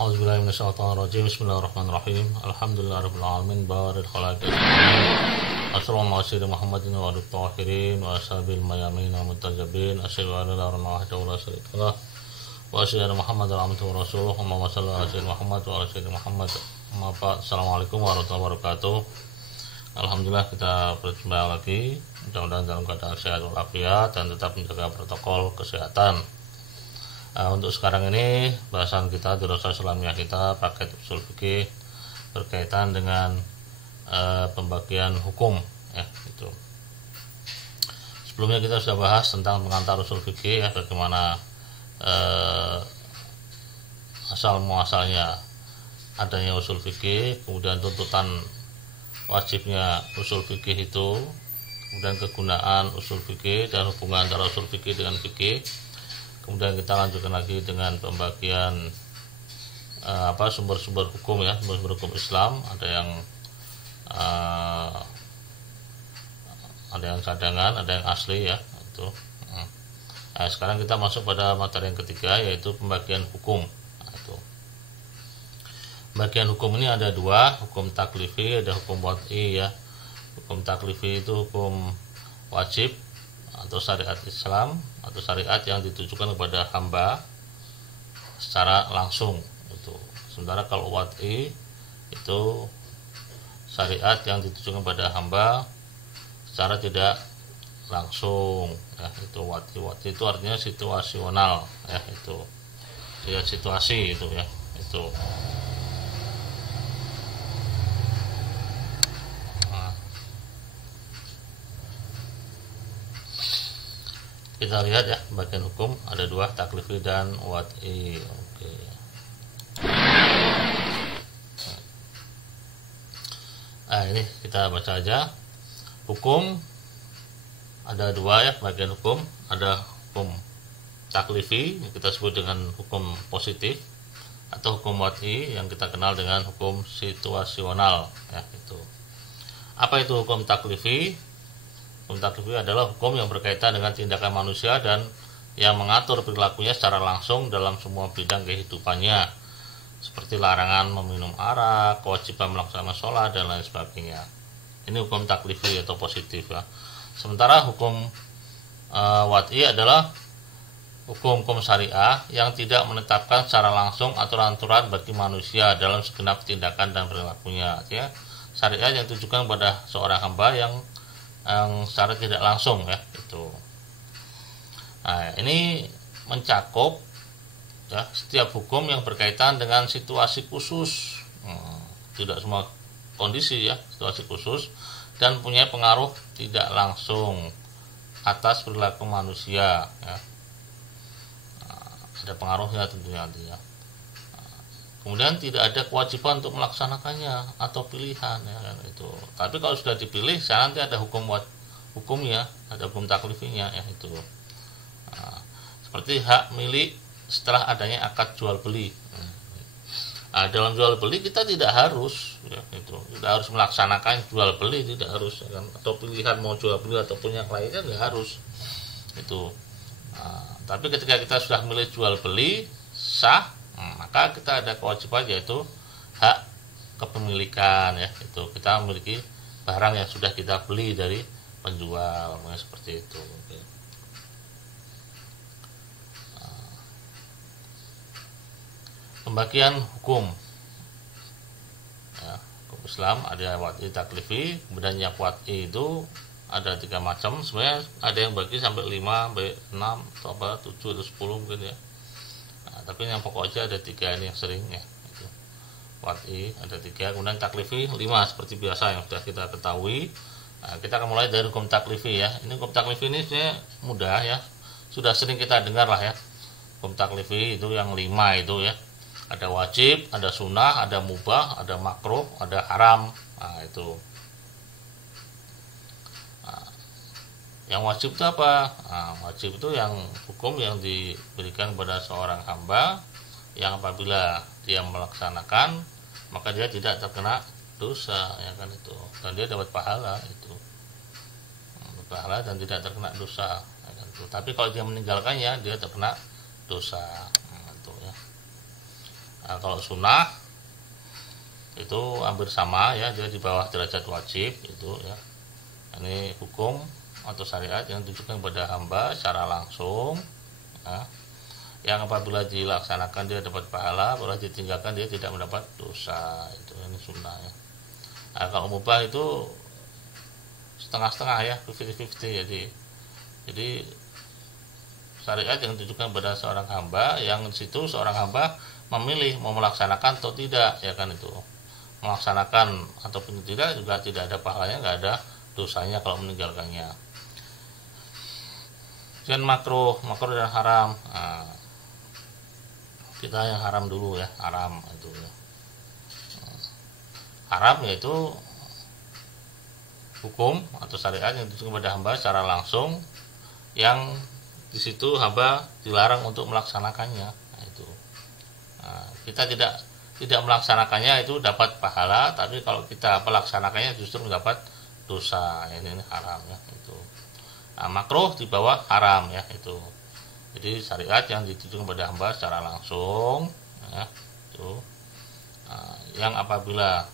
A'udzubillahi minasyaitonirrajim. Bismillahirrahmanirrahim. Alhamdulillahirabbil alamin. Baril khalaqis. Assalamualaikum warahmatullahi Muhammadin wa alihi tahirin wa ashabil mayamin wa mutajabin. Asyhadu an la ilaha illallah wa la syarika lah. Wa asyhadu anna Muhammadar abduhu wa rasuluh. Allahumma shalli ala sayyidina Muhammad wa ala sayyidina Muhammad. Assalamualaikum warahmatullahi wabarakatuh. Alhamdulillah kita berjumpa lagi. Mudah-mudahan dalam keadaan sehat walafiat dan tetap menjaga protokol kesehatan. Untuk sekarang ini bahasan kita Dirasah Islamiyah kita paket usul fikih berkaitan dengan pembagian hukum ya itu. Sebelumnya kita sudah bahas tentang pengantar usul fikih ya, bagaimana asal muasalnya adanya usul fikih, kemudian tuntutan wajibnya usul fikih itu, kemudian kegunaan usul fikih dan hubungan antara usul fikih dengan fikih. Kemudian kita lanjutkan lagi dengan pembagian sumber-sumber hukum ya, sumber-sumber hukum Islam, ada yang cadangan, ada yang asli ya itu. Sekarang kita masuk pada materi yang ketiga, yaitu pembagian hukum. Itu. Pembagian hukum ini ada dua, hukum taklifi, ada hukum wad'i ya. Hukum taklifi itu hukum wajib atau syariat Islam atau syariat yang ditujukan kepada hamba secara langsung itu. Sementara kalau wad'i itu syariat yang ditujukan kepada hamba secara tidak langsung ya, itu wad'i itu artinya situasional ya, itu lihat situasi itu ya itu. Kita lihat ya, bagian hukum ada dua, taklifi dan wad'i. Oke. Ini kita baca aja. Hukum ada dua ya, bagian hukum. Ada hukum taklifi yang kita sebut dengan hukum positif, atau hukum wad'i yang kita kenal dengan hukum situasional ya itu. Apa itu hukum taklifi? Hukum taklifi adalah hukum yang berkaitan dengan tindakan manusia dan yang mengatur perilakunya secara langsung dalam semua bidang kehidupannya, seperti larangan meminum arak, kewajiban melaksanakan sholat dan lain sebagainya. Ini hukum taklifi atau positif ya. Sementara hukum wad'i adalah hukum syariah yang tidak menetapkan secara langsung aturan-aturan bagi manusia dalam segenap tindakan dan perilakunya. Artinya syariat yang ditujukan kepada seorang hamba yang secara tidak langsung ya itu. Nah, ini mencakup ya setiap hukum yang berkaitan dengan situasi khusus, tidak semua kondisi ya, situasi khusus, dan punya pengaruh tidak langsung atas perilaku manusia ya. Ada pengaruhnya tentunya nantinya. Kemudian tidak ada kewajiban untuk melaksanakannya atau pilihan ya kan itu. Tapi kalau sudah dipilih, saya nanti ada hukumnya, ada hukum taklifinya ya itu. Seperti hak milik setelah adanya akad jual beli. Dalam jual beli kita tidak harus ya itu, tidak harus melaksanakan jual beli, tidak harus ya kan, atau pilihan mau jual beli ataupun yang lainnya nggak harus itu. Tapi ketika kita sudah milih jual beli sah, maka kita ada kewajiban yaitu hak kepemilikan ya itu, kita memiliki barang yang sudah kita beli dari penjual seperti itu. Pembagian hukum ya, hukum Islam ada wad'i, taklifi. Kemudian yang wad'i itu ada 3 macam sebenarnya, ada yang bagi sampai 5 sampai 6 atau 7 atau 10 mungkin ya. Tapi yang pokoknya ada 3 ini yang sering ya itu. Wad'i ada 3, kemudian taklifi 5 seperti biasa yang sudah kita ketahui. Kita akan mulai dari hukum taklifi ya. Ini hukum taklifi ini sebenarnya mudah ya, sudah sering kita dengar lah ya. Hukum taklifi itu yang 5 itu ya, ada wajib, ada sunnah, ada mubah, ada makruh, ada haram. Itu yang wajib itu apa? Wajib itu yang hukum yang diberikan kepada seorang hamba yang apabila dia melaksanakan maka dia tidak terkena dosa ya kan itu, dan dia dapat pahala itu, pahala dan tidak terkena dosa ya kan itu. Tapi kalau dia meninggalkannya dia terkena dosa itu ya. Nah, kalau sunnah itu hampir sama ya, dia di bawah derajat wajib itu ya. Ini hukum atau syariat yang ditujukan kepada hamba secara langsung ya, yang apabila dilaksanakan dia dapat pahala, apabila ditinggalkan dia tidak mendapat dosa. Itu ini sunnah ya. Nah, kalau mubah itu setengah-setengah ya, 50-50. Jadi syariat yang ditujukan kepada seorang hamba, yang di situ seorang hamba memilih mau melaksanakan atau tidak ya kan. Itu melaksanakan ataupun tidak juga tidak ada pahalanya, nggak ada dosanya kalau meninggalkannya. Dan makruh dan haram. Nah, kita yang haram dulu ya, haram itu ya. Haram yaitu hukum atau syariat yang ditujukan kepada hamba secara langsung, yang di situ hamba dilarang untuk melaksanakannya. Nah, itu. Nah, kita tidak melaksanakannya itu dapat pahala, tapi kalau kita melaksanakannya justru mendapat dosa. Ini haram ya itu. Nah, makruh di bawah haram ya itu. Jadi syariat yang ditujukan kepada hamba secara langsung ya, itu. Nah, yang apabila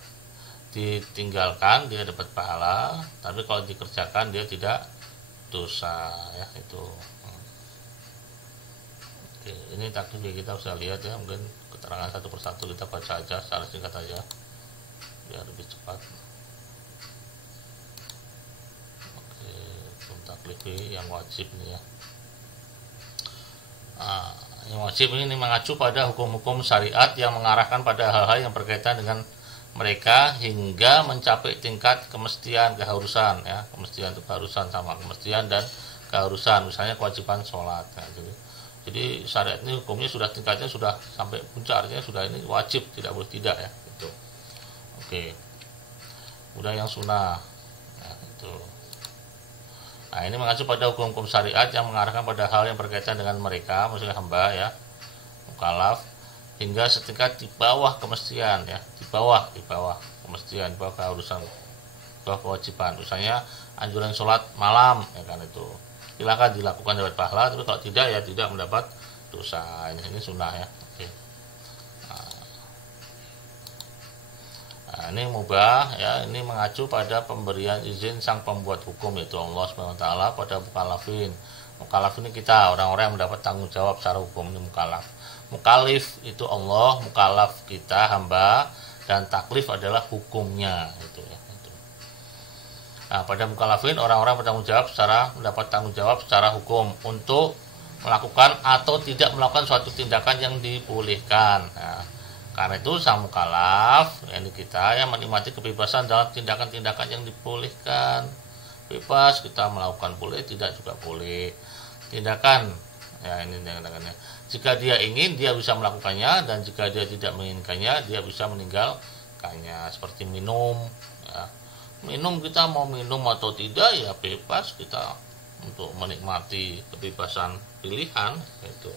ditinggalkan dia dapat pahala, tapi kalau dikerjakan dia tidak dosa ya itu. Oke, ini taklif kita bisa lihat ya, mungkin keterangan satu persatu kita baca aja secara singkat aja biar lebih cepat. Oke, taklif yang wajib nih ya. Nah, yang wajib ini mengacu pada hukum-hukum syariat yang mengarahkan pada hal-hal yang berkaitan dengan mereka hingga mencapai tingkat kemestian, keharusan ya. Kemestian itu keharusan, sama kemestian dan keharusan, misalnya kewajiban sholat ya. Jadi syariat ini hukumnya sudah tingkatnya sudah sampai puncak, artinya sudah ini wajib, tidak boleh tidak ya itu. Oke, udah yang sunnah ya, itu. Nah, ini mengacu pada hukum-hukum syariat yang mengarahkan pada hal yang berkaitan dengan mereka, maksudnya hamba ya, mukallaf, hingga setingkat di bawah kemestian ya, di bawah kemestian, di bawah keharusan, di bawah kewajiban. Misalnya anjuran sholat malam ya kan, itu silakan dilakukan dapat pahala, tapi kalau tidak ya tidak mendapat dosa. Ini sunnah ya. Oke. Nah, ini mubah ya, ini mengacu pada pemberian izin sang pembuat hukum, yaitu Allah SWT pada mukallafin. Mukallaf ini kita, orang-orang yang mendapat tanggung jawab secara hukum, ini mukallaf. Mukallif itu Allah, mukallaf kita hamba, dan taklif adalah hukumnya itu ya. Itu. Nah, pada mukallafin orang-orang bertanggung jawab secara mendapat tanggung jawab secara hukum untuk melakukan atau tidak melakukan suatu tindakan yang dibolehkan. Nah, karena itu sang mukallaf, yakni kita yang menikmati kebebasan dalam tindakan-tindakan yang dibolehkan. Bebas kita melakukan, boleh tidak juga boleh. Tindakan ya, ini tindakannya. Jika dia ingin dia bisa melakukannya, dan jika dia tidak menginginkannya dia bisa meninggalkannya. Seperti minum ya. Minum, kita mau minum atau tidak ya bebas kita untuk menikmati kebebasan pilihan itu.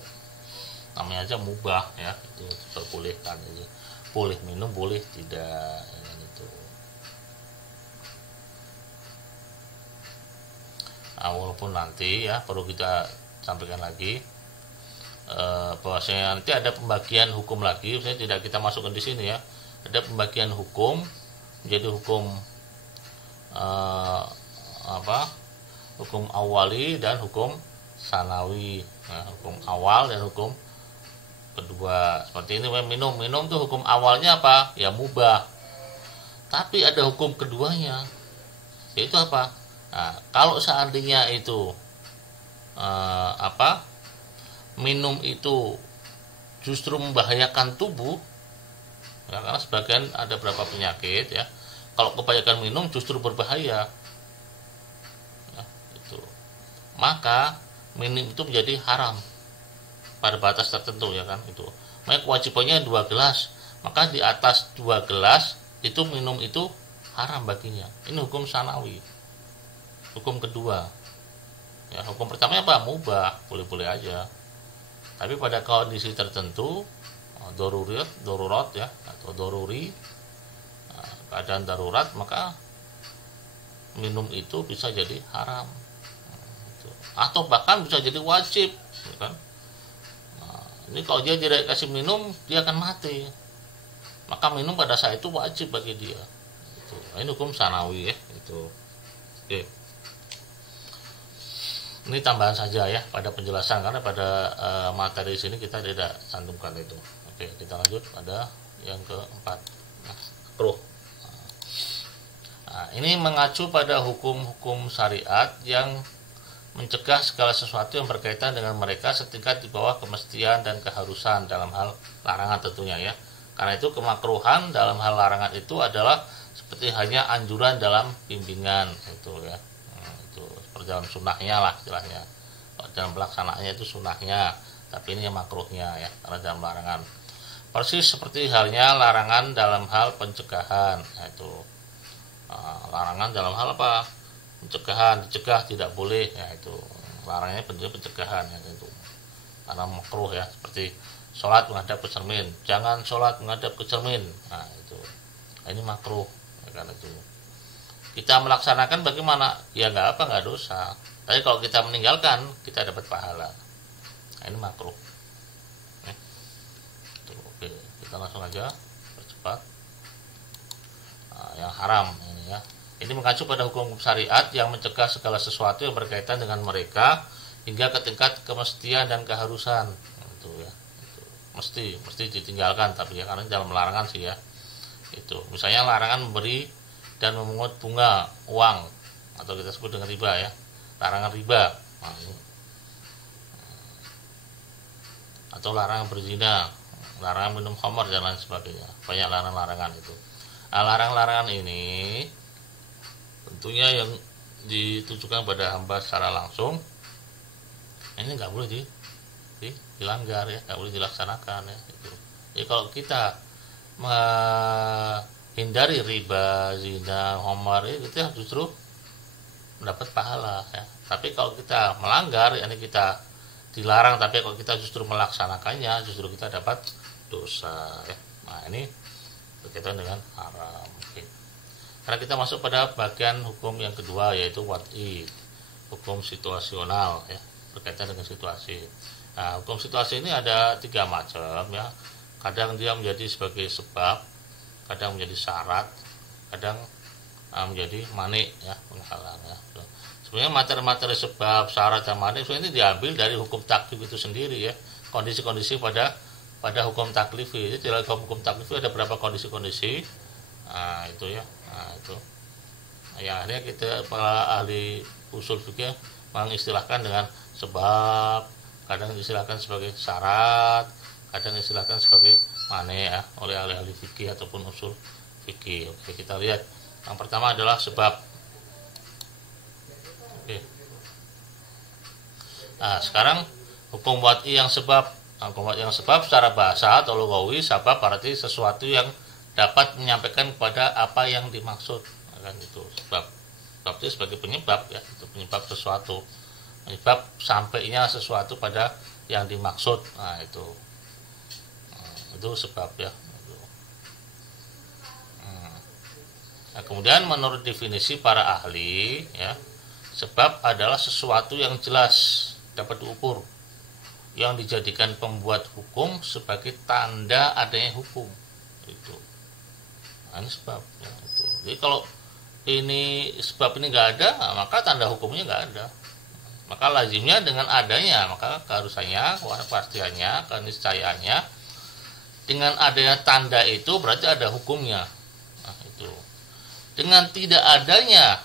Namanya aja mubah ya, itu diperbolehkan itu. Boleh minum, boleh tidak ya, itu. Nah, walaupun nanti ya perlu kita sampaikan lagi bahwasanya nanti ada pembagian hukum lagi, saya tidak kita masukkan di sini ya. Ada pembagian hukum menjadi hukum hukum awali dan hukum sanawi. Nah, hukum awal dan hukum kedua. Seperti ini, minum tuh hukum awalnya apa? Ya mubah. Tapi ada hukum keduanya, yaitu apa? Nah, kalau seandainya itu minum itu justru membahayakan tubuh ya, karena sebagian ada beberapa penyakit ya, kalau kebanyakan minum justru berbahaya ya, itu. Maka minum itu menjadi haram pada batas tertentu ya kan itu. Maka kewajibannya 2 gelas, maka di atas 2 gelas itu minum itu haram baginya. Ini hukum sanawi, hukum kedua ya. Hukum pertamanya apa? Mubah, boleh-boleh aja. Tapi pada kondisi tertentu, darurat ya, atau daruri, keadaan darurat, maka minum itu bisa jadi haram, atau bahkan bisa jadi wajib, kan? Ini kalau dia tidak kasih minum, dia akan mati. Maka minum pada saat itu wajib bagi dia. Itu. Ini hukum sanawi ya. Itu. Oke. Ini tambahan saja ya pada penjelasan, karena pada materi sini kita tidak cantumkan itu. Oke, kita lanjut pada yang keempat. Makruh. Nah, ini mengacu pada hukum-hukum syariat yang mencegah segala sesuatu yang berkaitan dengan mereka setingkat di bawah kemestian dan keharusan dalam hal larangan tentunya ya. Karena itu kemakruhan dalam hal larangan itu adalah seperti hanya anjuran dalam bimbingan itu ya. Itu seperti dalam sunnahnya lah istilahnya. Dalam pelaksanaannya itu sunnahnya, tapi ini yang makruhnya ya, karena dalam larangan. Persis seperti halnya larangan dalam hal pencegahan, itu larangan dalam hal apa? Pencegahan, dicegah tidak boleh, ya itu larangannya pencegahan ya itu. Karena makruh ya, seperti sholat menghadap ke cermin, jangan sholat menghadap ke cermin. Nah itu, ini makruh ya, kan itu. Kita melaksanakan bagaimana? Ya nggak apa, nggak dosa. Tapi kalau kita meninggalkan, kita dapat pahala. Nah, ini makruh. Oke, kita langsung aja percepat. Nah, yang haram ini ya. Ini mengacu pada hukum syariat yang mencegah segala sesuatu yang berkaitan dengan mereka hingga ke tingkat kemestian dan keharusan. Itu ya. Itu. Mesti ditinggalkan, tapi ya karena dalam larangan sih ya. Itu. Misalnya larangan memberi dan memungut bunga uang, atau kita sebut dengan riba ya. Larangan riba. Nah, atau larangan berzina, larangan minum khamar dan lain sebagainya. Banyak larangan-larangan itu. Nah, larangan-larangan ini tentunya yang ditujukan pada hamba secara langsung, ini nggak boleh dilanggar ya, nggak boleh dilaksanakan ya. Itu. Jadi kalau kita menghindari riba, zina, khamar, kita justru mendapat pahala ya. Tapi kalau kita melanggar, ini kita dilarang, tapi kalau kita justru melaksanakannya, justru kita dapat dosa ya. Nah ini berkaitan dengan haram. Oke. Karena kita masuk pada bagian hukum yang kedua, yaitu wad'i, hukum situasional ya, berkaitan dengan situasi. Nah, hukum situasi ini ada 3 macam ya. Kadang dia menjadi sebagai sebab, kadang menjadi syarat, kadang menjadi manik ya, penghalang ya. Sebenarnya materi-materi sebab, syarat, dan manik ini diambil dari hukum taklif itu sendiri ya. Kondisi-kondisi pada hukum taklifi. Jadi dalam hukum taklifi ada berapa kondisi-kondisi. Nah, itu ya. Nah, itu. Ya, akhirnya kita para ahli usul fikih mengistilahkan dengan sebab, kadang distilahkan sebagai syarat, kadang distilahkan sebagai manik ya, oleh ahli fikih ataupun usul fikih. Oke, kita lihat. Yang pertama adalah sebab. Oke. Nah, sekarang hukum wad'i yang sebab. Hukum wad'i yang sebab secara bahasa atau lugawi, sebab berarti sesuatu yang dapat menyampaikan kepada apa yang dimaksud. Kan itu sebab. Sebab itu sebagai penyebab ya, itu penyebab sesuatu. Penyebab sampainya sesuatu pada yang dimaksud. Nah, itu. Itu sebab ya. Nah, kemudian menurut definisi para ahli ya, sebab adalah sesuatu yang jelas dapat diukur, yang dijadikan pembuat hukum sebagai tanda adanya hukum. Itu. Nah, ini sebab ya, itu. Jadi kalau ini sebab ini nggak ada, maka tanda hukumnya nggak ada. Maka lazimnya dengan adanya, maka keharusannya, kepastiannya, keniscayaannya, dengan adanya tanda itu berarti ada hukumnya. Nah, itu. Dengan tidak adanya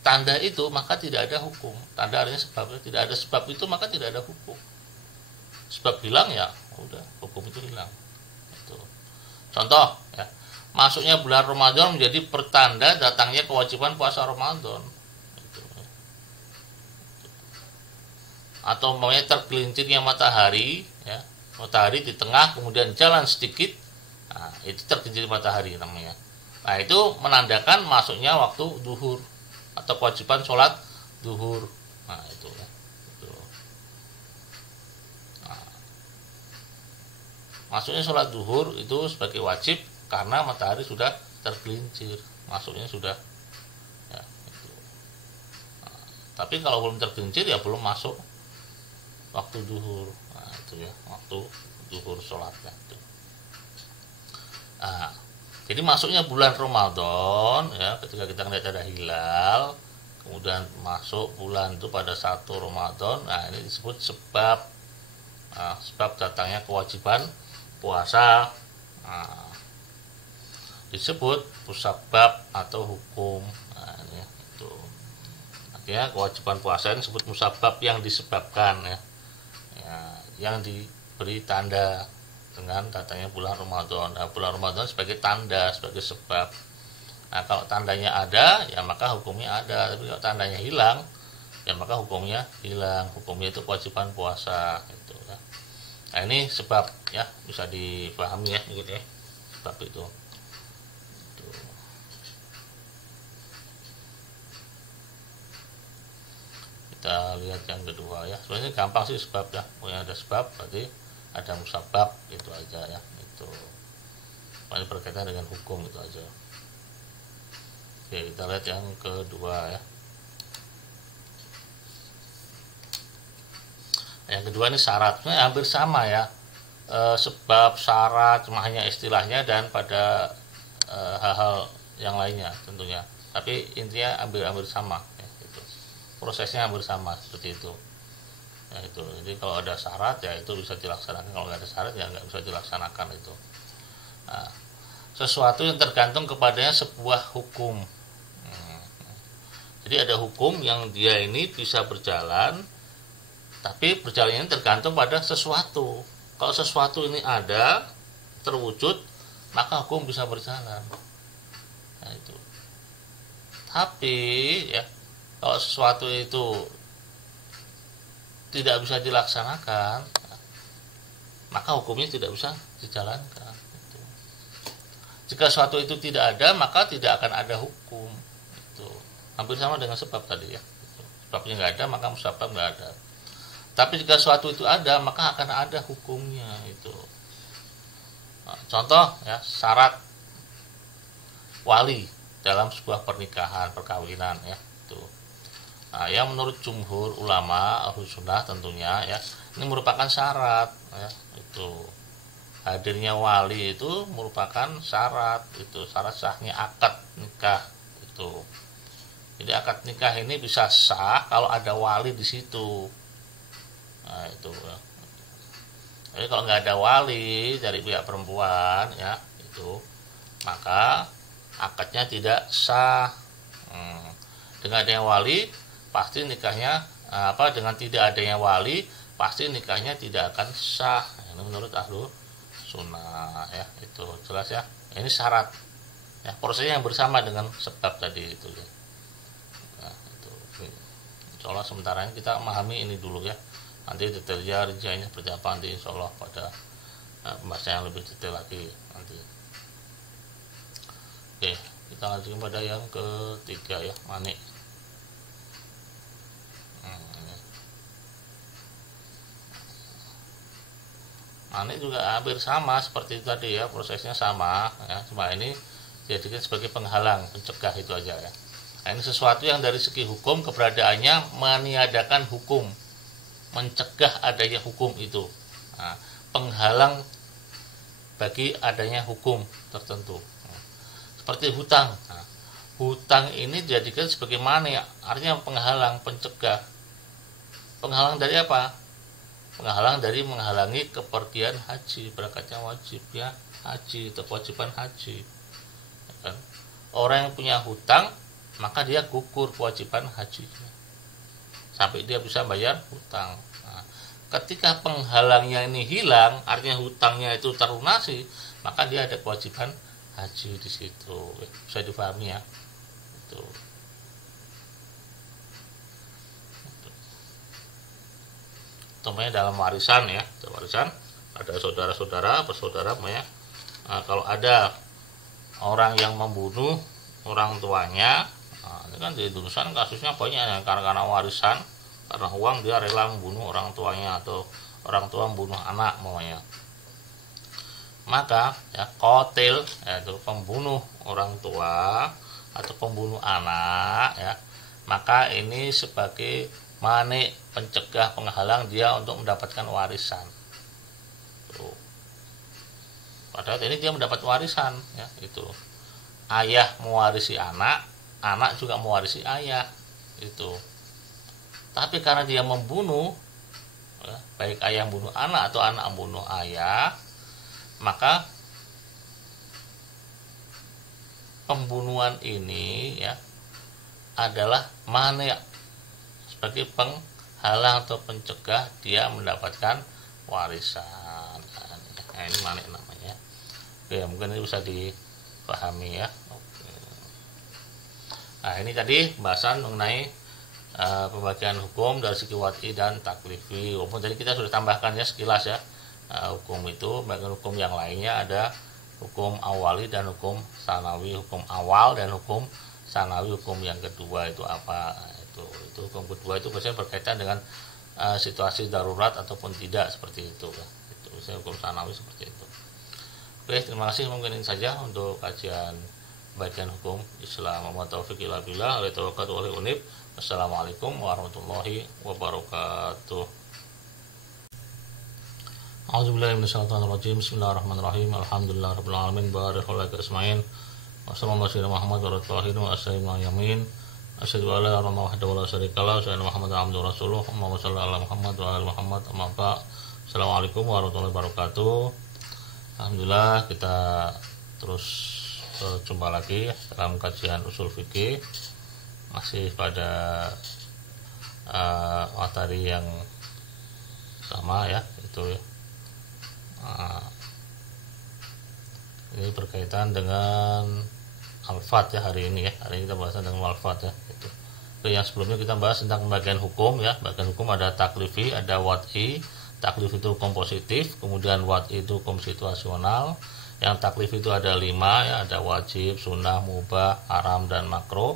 tanda itu, maka tidak ada hukum. Tanda adanya sebab, tidak ada sebab itu, maka tidak ada hukum. Sebab hilang ya, udah hukum itu hilang. Itu. Contoh ya, masuknya bulan Ramadan menjadi pertanda datangnya kewajiban puasa Ramadan. Itu. Atau namanya tergelincirnya matahari ya, matahari di tengah kemudian jalan sedikit, nah, itu tergelincir matahari namanya. Nah, itu menandakan masuknya waktu duhur atau kewajiban sholat duhur. Nah, itu. Nah, masuknya sholat duhur itu sebagai wajib karena matahari sudah tergelincir, masuknya sudah. Ya, itu. Nah, tapi kalau belum tergelincir ya belum masuk waktu duhur. itu ya, waktu zuhur sholatnya itu. Nah, jadi masuknya bulan Ramadan ya, ketika kita melihat ada hilal, kemudian masuk bulan itu pada 1 Ramadan. Nah, ini disebut sebab, sebab datangnya kewajiban puasa. Nah, disebut musabab atau hukum. Nah, ini itu. Artinya kewajiban puasa ini disebut musabab, yang disebabkan ya, yang diberi tanda dengan datangnya bulan Ramadan. Nah, bulan Ramadan sebagai tanda, sebagai sebab. Nah, kalau tandanya ada, ya maka hukumnya ada. Tapi kalau tandanya hilang, ya maka hukumnya hilang. Hukumnya itu kewajiban puasa. Gitu, ya. Nah, ini sebab ya, bisa dipahami ya, gitu ya. Sebab itu. Kita lihat yang kedua ya. Sebenarnya gampang sih sebab ya. Pokoknya ada sebab, berarti ada musabab, itu aja ya. Itu ini berkaitan dengan hukum, itu aja. Oke, kita lihat yang kedua ya. Yang kedua ini syaratnya hampir sama ya. Sebab, syarat, cuma hanya istilahnya dan pada hal-hal yang lainnya tentunya. Tapi intinya hampir sama ya, gitu. Prosesnya hampir sama seperti itu. Ya, itu. Jadi kalau ada syarat ya itu bisa dilaksanakan, kalau nggak ada syarat ya nggak bisa dilaksanakan itu. Nah, sesuatu yang tergantung kepadanya sebuah hukum. Jadi ada hukum yang dia ini bisa berjalan, tapi berjalan ini tergantung pada sesuatu. Kalau sesuatu ini ada, terwujud, maka hukum bisa berjalan. Nah, itu. Tapi ya, kalau sesuatu itu tidak bisa dilaksanakan, maka hukumnya tidak bisa dijalankan. Gitu. Jika sesuatu itu tidak ada, maka tidak akan ada hukum. Itu hampir sama dengan sebab tadi ya. Gitu. Sebabnya nggak ada, maka musabab nggak ada. Tapi jika sesuatu itu ada, maka akan ada hukumnya. Itu. Nah, contoh ya, syarat wali dalam sebuah pernikahan, perkawinan ya. Itu. Nah, yang menurut jumhur ulama Ahlus Sunnah tentunya ya, ini merupakan syarat ya, itu hadirnya wali itu merupakan syarat, itu syarat sahnya akad nikah itu. Jadi akad nikah ini bisa sah kalau ada wali di situ. Nah, itu ya. Jadi kalau nggak ada wali dari pihak perempuan ya, itu maka akadnya tidak sah. Dengan adanya wali pasti nikahnya dengan tidak adanya wali pasti nikahnya tidak akan sah. Ini menurut Ahlus Sunnah ya, itu jelas ya. Ini syarat ya, prosesnya yang bersama dengan sebab tadi itu ya. Nah, itu. Insyaallah sementara ini kita memahami ini dulu ya. Nanti detailnya rinciannya seperti apa nanti insyaallah pada pembahasan yang lebih detail lagi nanti. Oke, kita lanjutkan pada yang ketiga ya, mani. Mani juga hampir sama seperti tadi ya, prosesnya sama ya, cuma ini dijadikan sebagai penghalang, pencegah, itu aja ya. Nah, ini sesuatu yang dari segi hukum keberadaannya meniadakan hukum, mencegah adanya hukum itu. Nah, penghalang bagi adanya hukum tertentu. Seperti hutang. Nah, hutang ini dijadikan sebagai mani, artinya penghalang, pencegah. Penghalang dari apa? Penghalang dari menghalangi kepergian haji, berangkatnya wajib ya haji, atau kewajiban haji ya kan? Orang yang punya hutang maka dia gugur kewajiban hajinya sampai dia bisa bayar hutang. Nah, ketika penghalangnya ini hilang, artinya hutangnya itu terlunasi, maka dia ada kewajiban haji di situ. Bisa dipahami ya itu. Contohnya dalam warisan ya, warisan ada saudara-saudara, bersaudara ya. Nah, kalau ada orang yang membunuh orang tuanya, nah, ini kan di Indonesia kasusnya banyak ya, karena warisan, karena uang dia rela membunuh orang tuanya atau orang tua membunuh anak maunya. Maka ya qatil, yaitu pembunuh orang tua atau pembunuh anak ya, maka ini sebagai mani, pencegah, penghalang dia untuk mendapatkan warisan. Padahal ini dia mendapat warisan ya, itu. Ayah mewarisi anak, anak juga mewarisi ayah itu. Tapi karena dia membunuh ya, baik ayah membunuh anak atau anak membunuh ayah, maka pembunuhan ini ya adalah mani sebagai penghalang atau pencegah dia mendapatkan warisan. Nah, ini mani namanya. Oke, mungkin ini bisa dipahami ya. Oke. Nah, ini tadi bahasan mengenai pembagian hukum dari segi wad'i dan taklifi. Walaupun tadi kita sudah tambahkan ya sekilas ya, hukum itu bagian hukum yang lainnya ada hukum awali dan hukum sanawi. Hukum awal dan hukum sanawi, hukum yang kedua itu apa? Itu hukum kedua itu biasanya berkaitan dengan situasi darurat ataupun tidak, seperti itu ya. Itu biasanya hukum sanawi seperti itu. Oke, terima kasih. Mungkin ini saja untuk kajian bagian hukum Islam. Wa taufiq illa billah, wa tawakkaltu ala unib. Assalamualaikum warahmatullahi wabarakatuh. A'udzubillahi minasyaitonir rajim. Bismillahirrahmanirrahim. Alhamdulillahirabbil alamin. Barakallahu asmain. Wassalamualaikum warahmatullahi wabarakatuh. Assalamu yamin. Asyhadu an la ilaha illallah wahdahu la syarika lahu wa asyhadu anna Muhammadan abduhu wa rasuluh. Allahumma shalli ala Muhammad wa ala Muhammad. Amma ba'd. Assalamualaikum warahmatullahi wabarakatuh. Alhamdulillah kita terus jumpa lagi dalam kajian usul fikih, masih pada materi yang sama ya, itu ya. Ini berkaitan dengan al-fat ya hari ini ya. Hari ini kita bahas tentang al-fat ya. Itu. Oke, yang sebelumnya kita bahas tentang pembagian hukum ya. Bagian hukum ada taklifi, ada wad'i. Taklif itu hukum positif, kemudian wad'i itu hukum situasional. Yang taklif itu ada 5 ya, ada wajib, sunnah, mubah, haram, dan makruh.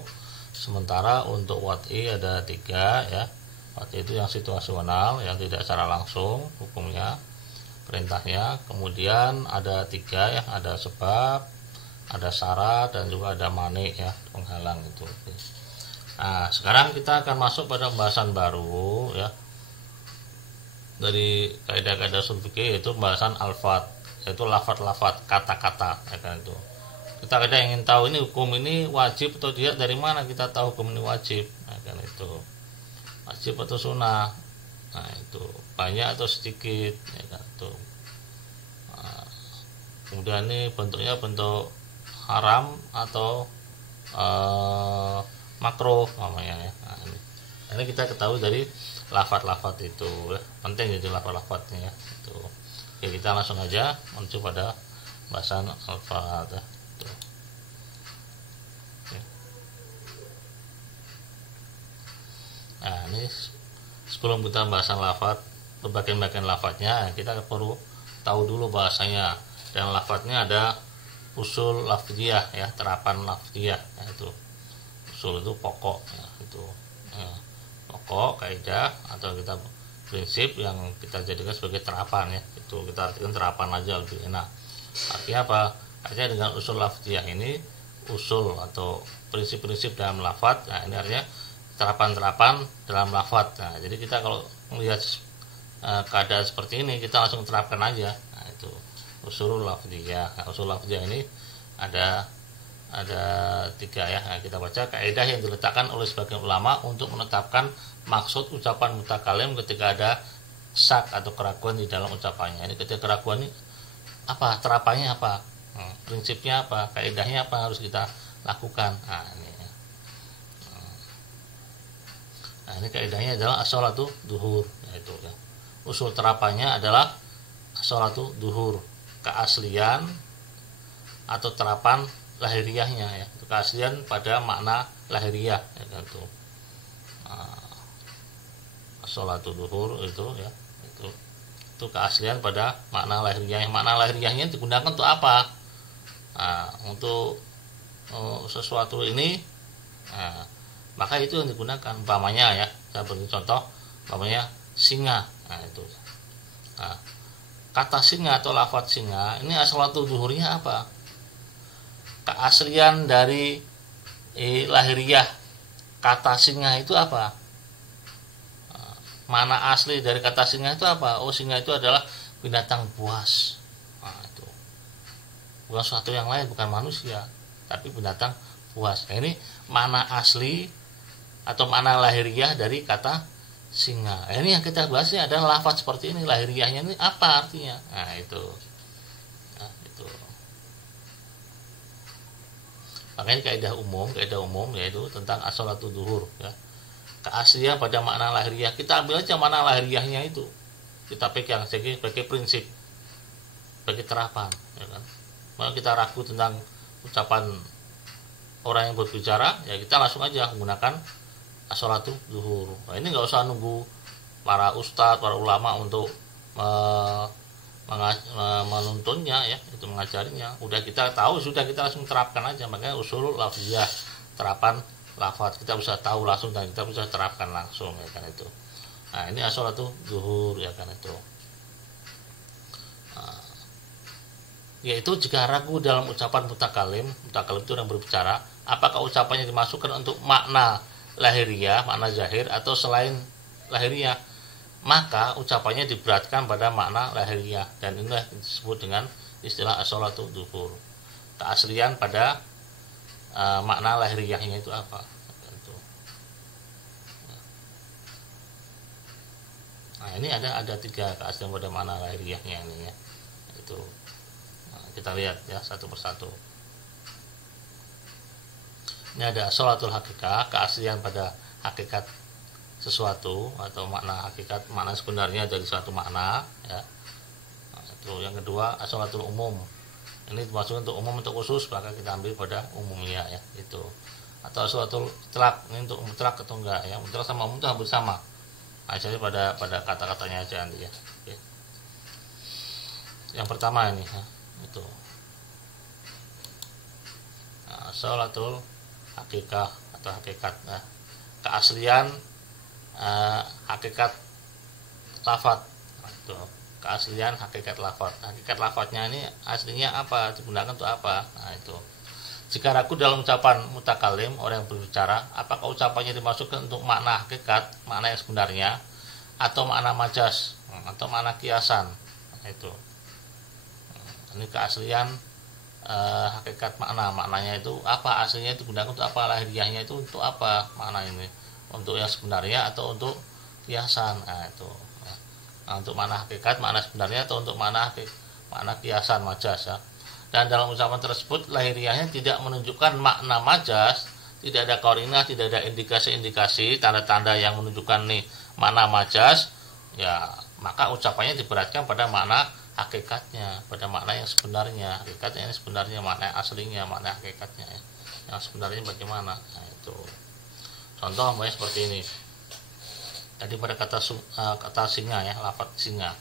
Sementara untuk wad'i ada 3 ya. Wad'i itu yang situasional, yang tidak secara langsung hukumnya, perintahnya. Kemudian ada 3 ya, ada sebab, ada syarat, dan juga ada mani ya, penghalang itu. Nah, sekarang kita akan masuk pada pembahasan baru ya, dari kaidah-kaidah ushul fikih, yaitu pembahasan al-fat, yaitu lafaz-lafaz, kata-kata ya kan itu. Kita kadang ingin tahu ini hukum ini wajib atau tidak, dari mana kita tahu hukum ini wajib ya kan itu, wajib atau sunnah. Nah, itu banyak atau sedikit ya kan itu. Nah, kemudian ini bentuknya bentuk haram atau makruh namanya ya. Nah, ini kita ketahui dari lafaz-lafaz itu ya. Penting itu lafaz-lafaznya ya. Itu. Oke, kita langsung aja menuju pada bahasan al-fat ya. Itu. Oke. Nah, ini sebelum kita bahasan lafaz, bagian-bagian lafaznya, kita perlu tahu dulu bahasanya. Dan lafaznya ada usul lafziyah ya, terapan lafziyah ya, itu. Usul itu pokok ya, itu. Ya. Pokok, kaidah atau kita prinsip yang kita jadikan sebagai terapan ya, itu kita artikan terapan aja lebih enak. Artinya apa? Artinya dengan usul lafziyah ini, usul atau prinsip-prinsip dalam lafaz. Nah, ini artinya terapan-terapan dalam lafaz. Nah, jadi kita kalau melihat keadaan seperti ini, kita langsung terapkan aja. Nah, itu usul lafziyah. Nah, usul lafziyah ini ada 3 ya. Nah, kita baca kaidah yang diletakkan oleh sebagian ulama untuk menetapkan maksud ucapan mutakalim ketika ada syak atau keraguan di dalam ucapannya. Ini ketika keraguan ini apa? Terapannya apa? Prinsipnya apa? Kaidahnya apa harus kita lakukan? Nah, ini. Nah, ini kaidahnya adalah as-sholatu duhur, yaitu ya. Usul terapannya adalah as-sholatu duhur, keaslian atau terapan lahiriahnya ya, keaslian pada makna lahiriah ya kan itu. Sholatu duhur itu ya, itu keaslian pada makna lahiriahnya. Makna lahiriahnya digunakan untuk apa? Nah, untuk sesuatu ini, nah, maka itu yang digunakan. Umpamanya ya, saya beri contoh, umpamanya singa. Nah, itu. Nah, kata singa atau lafaz singa ini as-sholatu duhurnya apa? Keaslian dari lahiriah kata singa itu apa? Mana asli dari kata singa itu apa? Oh, singa itu adalah binatang buas. Nah, itu. bukan sesuatu yang lain, bukan manusia, tapi binatang buas. Nah, ini makna asli atau makna lahiriah dari kata singa. Nah, ini yang kita bahas ini adalah lafaz seperti ini, lahiriahnya ini apa artinya? Nah, itu. Makanya kaidah umum yaitu tentang as-shalatu zuhur, ya. Keaslian pada makna lahiriah, kita ambil aja makna lahiriahnya itu, kita pegang sebagai prinsip, sebagai terapan, ya kan. Kalau kita ragu tentang ucapan orang yang berbicara, ya kita langsung aja menggunakan as-shalatu zuhur. Nah, ini nggak usah nunggu para ustadz, para ulama untuk menuntunnya, ya, itu mengajarinya. Udah kita tahu, sudah kita langsung terapkan aja. Makanya usul lafziyah, terapan lafaz, kita bisa tahu langsung dan kita bisa terapkan langsung, ya kan itu. Nah, ini as-shalatu zuhur, ya kan itu. Nah, yaitu jika ragu dalam ucapan mutakalim itu orang berbicara, apakah ucapannya dimasukkan untuk makna lahiriah, makna zahir, atau selain lahiriah, maka ucapannya diberatkan pada makna lahiriah, dan inilah disebut dengan istilah as-shalatu zuhur. Keaslian pada makna lahiriahnya itu apa? Nah, ini ada 3 keaslian pada makna lahiriahnya ini, ya. Itu. Nah, kita lihat ya satu persatu. Ini ada as-shalatul hakikah, keaslian pada hakikat sesuatu atau makna hakikat, makna sebenarnya dari suatu makna, ya. Nah, itu yang kedua as-shalatul umum. Ini dimaksud untuk umum, untuk khusus, maka kita ambil pada umumnya, ya, itu. Atau as-shalatul mutlaq, ini untuk mutlaq atau enggak, ya. Mutlaq sama umum itu hampir sama. Nah, jadi pada kata-katanya aja nanti, ya. Oke. Yang pertama ini, ya, itu. Nah, as-shalatul hakikah atau hakikat, nah, keaslian hakikat lafaz, itu keaslian hakikat lafaz. Hakikat lafaznya ini aslinya apa, digunakan untuk apa? Nah, itu. Jika ragu dalam ucapan mutakalim, orang yang berbicara, apakah ucapannya dimasukkan untuk makna hakikat, makna yang sebenarnya, atau makna majas, atau makna kiasan. Nah, itu. Ini keaslian hakikat maknanya itu apa, aslinya itu digunakan untuk apa, lahiriahnya itu untuk apa makna ini, untuk yang sebenarnya atau untuk kiasan. Nah, itu. Nah, untuk makna hakikat, makna sebenarnya, atau untuk makna kiasan, majas, ya. Dan dalam ucapan tersebut lahiriahnya tidak menunjukkan makna majas, tidak ada qarinah, tidak ada indikasi-indikasi, tanda-tanda yang menunjukkan nih makna majas, ya, maka ucapannya diberatkan pada makna hakikatnya, pada makna yang sebenarnya. Hakikatnya ini sebenarnya, makna aslinya, makna hakikatnya, ya. Yang sebenarnya bagaimana? Nah, itu. Contoh seperti ini. Tadi pada kata singa, ya, lafaz singa.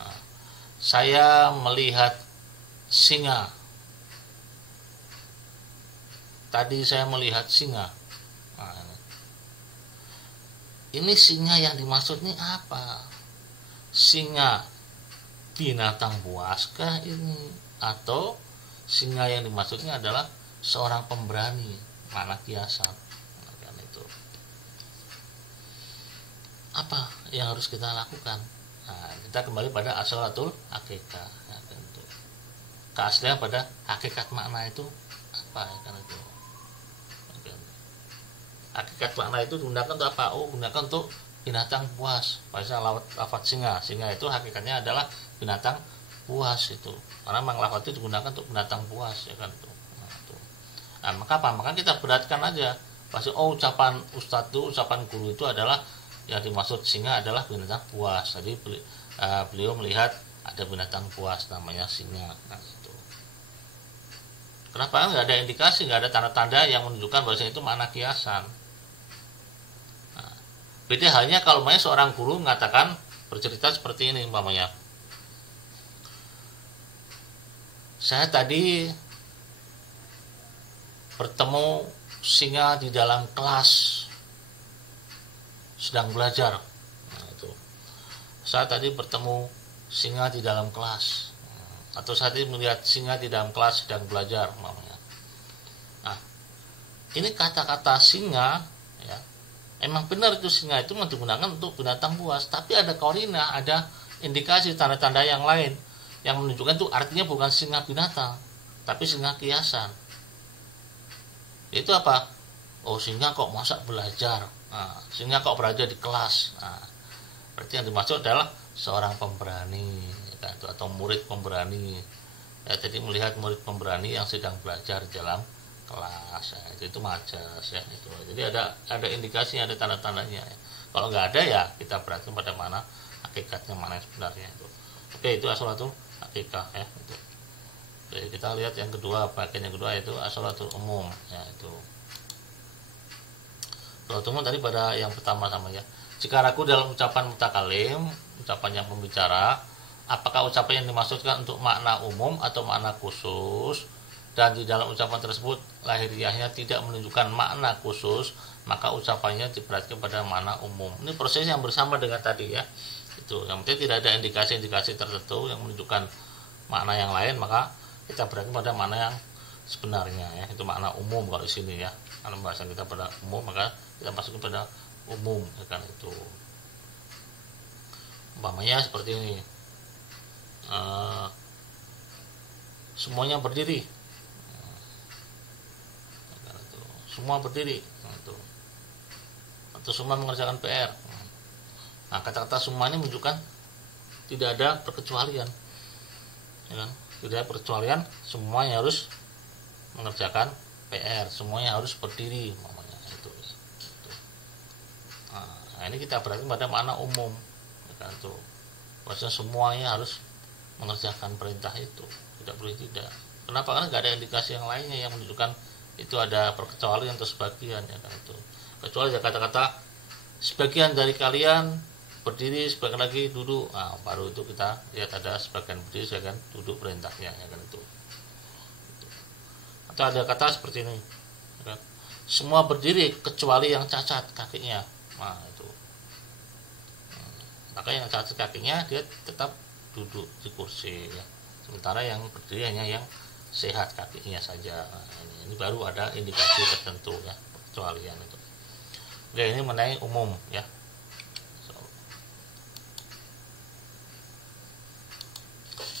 Nah, saya melihat singa. Tadi saya melihat singa. Nah, ini singa yang dimaksud ini apa? Singa binatang buaskah ini, atau singa yang dimaksudnya adalah seorang pemberani, makna kiasan. Nah, itu. Apa yang harus kita lakukan? Nah, kita kembali pada as-shalatul hakikah, ya, itu. Keaslian pada hakikat makna itu apa, ya, kan itu. Hakikat makna itu digunakan untuk apa? Oh, gunakan untuk binatang buas. Misalnya lafaz singa. Singa itu hakikatnya adalah binatang buas itu. Karena memang lafaz itu digunakan untuk binatang buas, ya kan itu. Nah, itu. Nah, maka apa? Maka kita beratkan aja. Pasti ucapan ustadz itu, ucapan guru itu adalah yang dimaksud singa adalah binatang buas. Jadi beliau melihat ada binatang buas namanya singa. Nah, itu. Kenapa? Nggak ada indikasi, nggak ada tanda-tanda yang menunjukkan bahwa itu makna kiasan. Nah, beda halnya kalau seorang guru mengatakan, bercerita seperti ini umpamanya. Saya tadi bertemu singa di dalam kelas sedang belajar. Nah, itu. Saya tadi bertemu singa di dalam kelas, atau saya tadi melihat singa di dalam kelas sedang belajar, umpamanya. Nah, ini kata-kata singa, ya, emang benar itu singa itu digunakan untuk binatang buas, tapi ada qarinah, ada indikasi tanda-tanda yang lain yang menunjukkan itu artinya bukan singa binatang, tapi singa kiasan. Itu apa? Oh, singa kok masa belajar, singa kok belajar di kelas. Berarti yang dimaksud adalah seorang pemberani, ya, atau murid pemberani. Ya, jadi melihat murid pemberani yang sedang belajar dalam kelas, ya, itu majas, ya, itu. Jadi ada indikasi, ada tanda-tandanya. Ya. Kalau nggak ada, ya kita berarti pada mana hakikatnya, mana yang sebenarnya itu. Oke, itu as-shalatul hakikah, ya. Itu. Jadi kita lihat yang kedua, bagian yang kedua itu as-shalatul umum, ya itu. Kalau umum tadi pada yang pertama sama ya. Jika ragu dalam ucapan mutakalim, ucapan yang pembicara, apakah ucapan yang dimaksudkan untuk makna umum atau makna khusus, dan di dalam ucapan tersebut lahiriahnya tidak menunjukkan makna khusus, maka ucapannya diperhatikan pada makna umum. Ini proses yang bersama dengan tadi ya. Itu yang penting tidak ada indikasi-indikasi tertentu yang menunjukkan makna yang lain, maka kita berarti pada makna yang sebenarnya ya. Itu makna umum kalau di sini ya. Kalau bahasan kita pada umum, maka kita masuk pada umum ya kan itu. Umpamanya seperti ini. Semuanya berdiri. Semua berdiri itu. Atau semua mengerjakan PR. Nah, kata-kata semua ini menunjukkan tidak ada perkecualian. Ya kan? Tidak ada perkecualian, semuanya harus mengerjakan PR, semuanya harus berdiri namanya itu. Nah, ini kita berarti pada makna umum, ya kan itu. Maksudnya semuanya harus mengerjakan perintah itu, tidak boleh tidak. Kenapa? Karena nggak ada indikasi yang lainnya yang menunjukkan itu ada perkecualian atau sebagian, ya kan itu. Kecuali ada kata-kata sebagian dari kalian berdiri, sebagian lagi duduk. Nah, baru itu kita lihat ada sebagian berdiri, sebagian duduk perintahnya, ya kan itu. Atau ada kata seperti ini, ya kan? Semua berdiri kecuali yang cacat kakinya. Nah, itu. Maka yang cacat kakinya dia tetap duduk di kursi, ya. Sementara yang berdiri hanya yang sehat kakinya saja. Nah, ini baru ada indikasi tertentu ya, perkecualian itu. Oke, ini mengenai umum ya.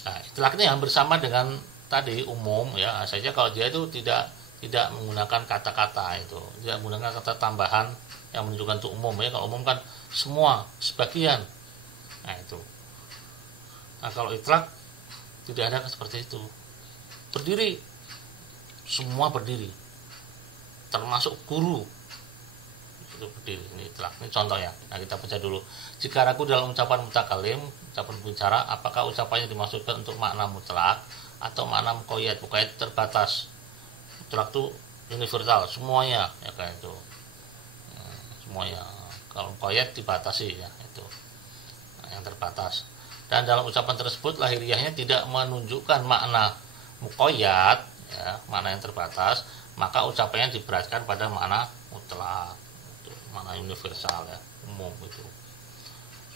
Nah, istilah ini yang bersama dengan tadi umum ya, saja kalau dia itu tidak menggunakan kata-kata itu, tidak menggunakan kata tambahan yang menunjukkan untuk umum ya. Kalau umum kan semua, sebagian. Nah, itu. Nah, kalau itlaq tidak ada seperti itu. Berdiri, semua berdiri, termasuk guru itu berdiri. Ini itlaq. Ini contoh ya. Nah, kita baca dulu. Jika ragu dalam ucapan mutakalim, ucapan bicara, apakah ucapannya dimaksudkan untuk makna mutlak atau makna muqayyad? Muqayyad terbatas, mutlak itu universal, semuanya ya kan itu. Semuanya. Kalau muqayyad dibatasi ya itu. Nah, yang terbatas. Dan dalam ucapan tersebut lahiriahnya tidak menunjukkan makna muqayyad ya, makna yang terbatas, maka ucapannya diberatkan pada makna mutlak, itu, makna universal ya, umum itu.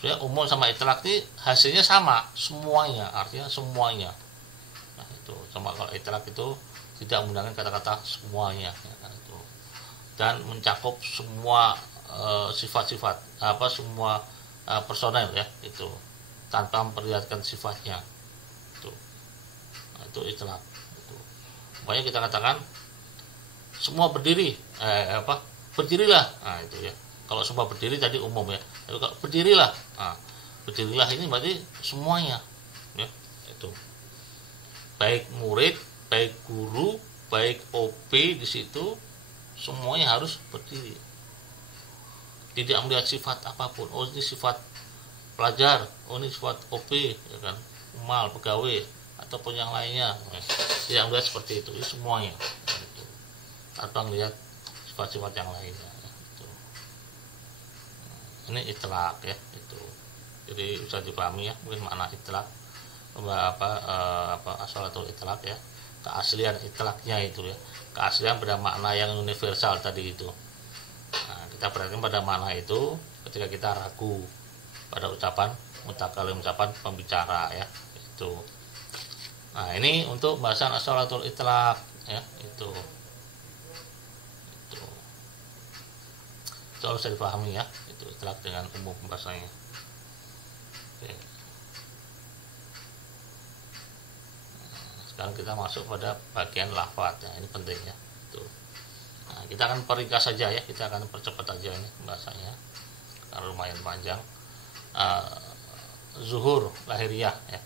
Ya, umum sama itlaq ini hasilnya sama, semuanya, artinya semuanya. Nah, itu sama kalau itlaq itu tidak menggunakan kata-kata semuanya ya, kan, itu. Dan mencakup semua sifat-sifat semua personel ya itu, tanpa memperlihatkan sifatnya itu. Nah, itu itlaq itu. Pokoknya kita katakan semua berdiri berdirilah. Nah, itu ya. Kalau semua berdiri tadi umum ya. Tapi kalau berdirilah. Nah, berdirilah ini berarti semuanya ya, itu. Baik murid, baik guru, baik OP di situ semuanya harus berdiri. Tidak melihat sifat apapun. Oh, ini sifat pelajar, oh ini sifat OP ya kan, umal, pegawai ataupun yang lainnya. Tidak melihat seperti itu, semuanya. Gitu. Tanpa melihat sifat-sifat yang lainnya. Ini itlaq ya itu. Jadi bisa dipahami ya mungkin makna itlaq as-shalatul itlaq ya, keaslian itlaqnya itu ya, keaslian pada makna yang universal tadi itu. Nah, kita perhatikan pada makna itu ketika kita ragu pada ucapan mutakalim, ucapan pembicara ya itu. Nah, ini untuk bahasan as-shalatul itlaq ya itu harus bisa dipahami ya, itu itlaq dengan umum bahasanya. Oke. Sekarang kita masuk pada bagian lafaz ya, ini pentingnya. Tuh. Nah, kita akan peringkas saja ya, kita akan percepat aja ini bahasanya karena lumayan panjang. Zuhur lahiriah ya.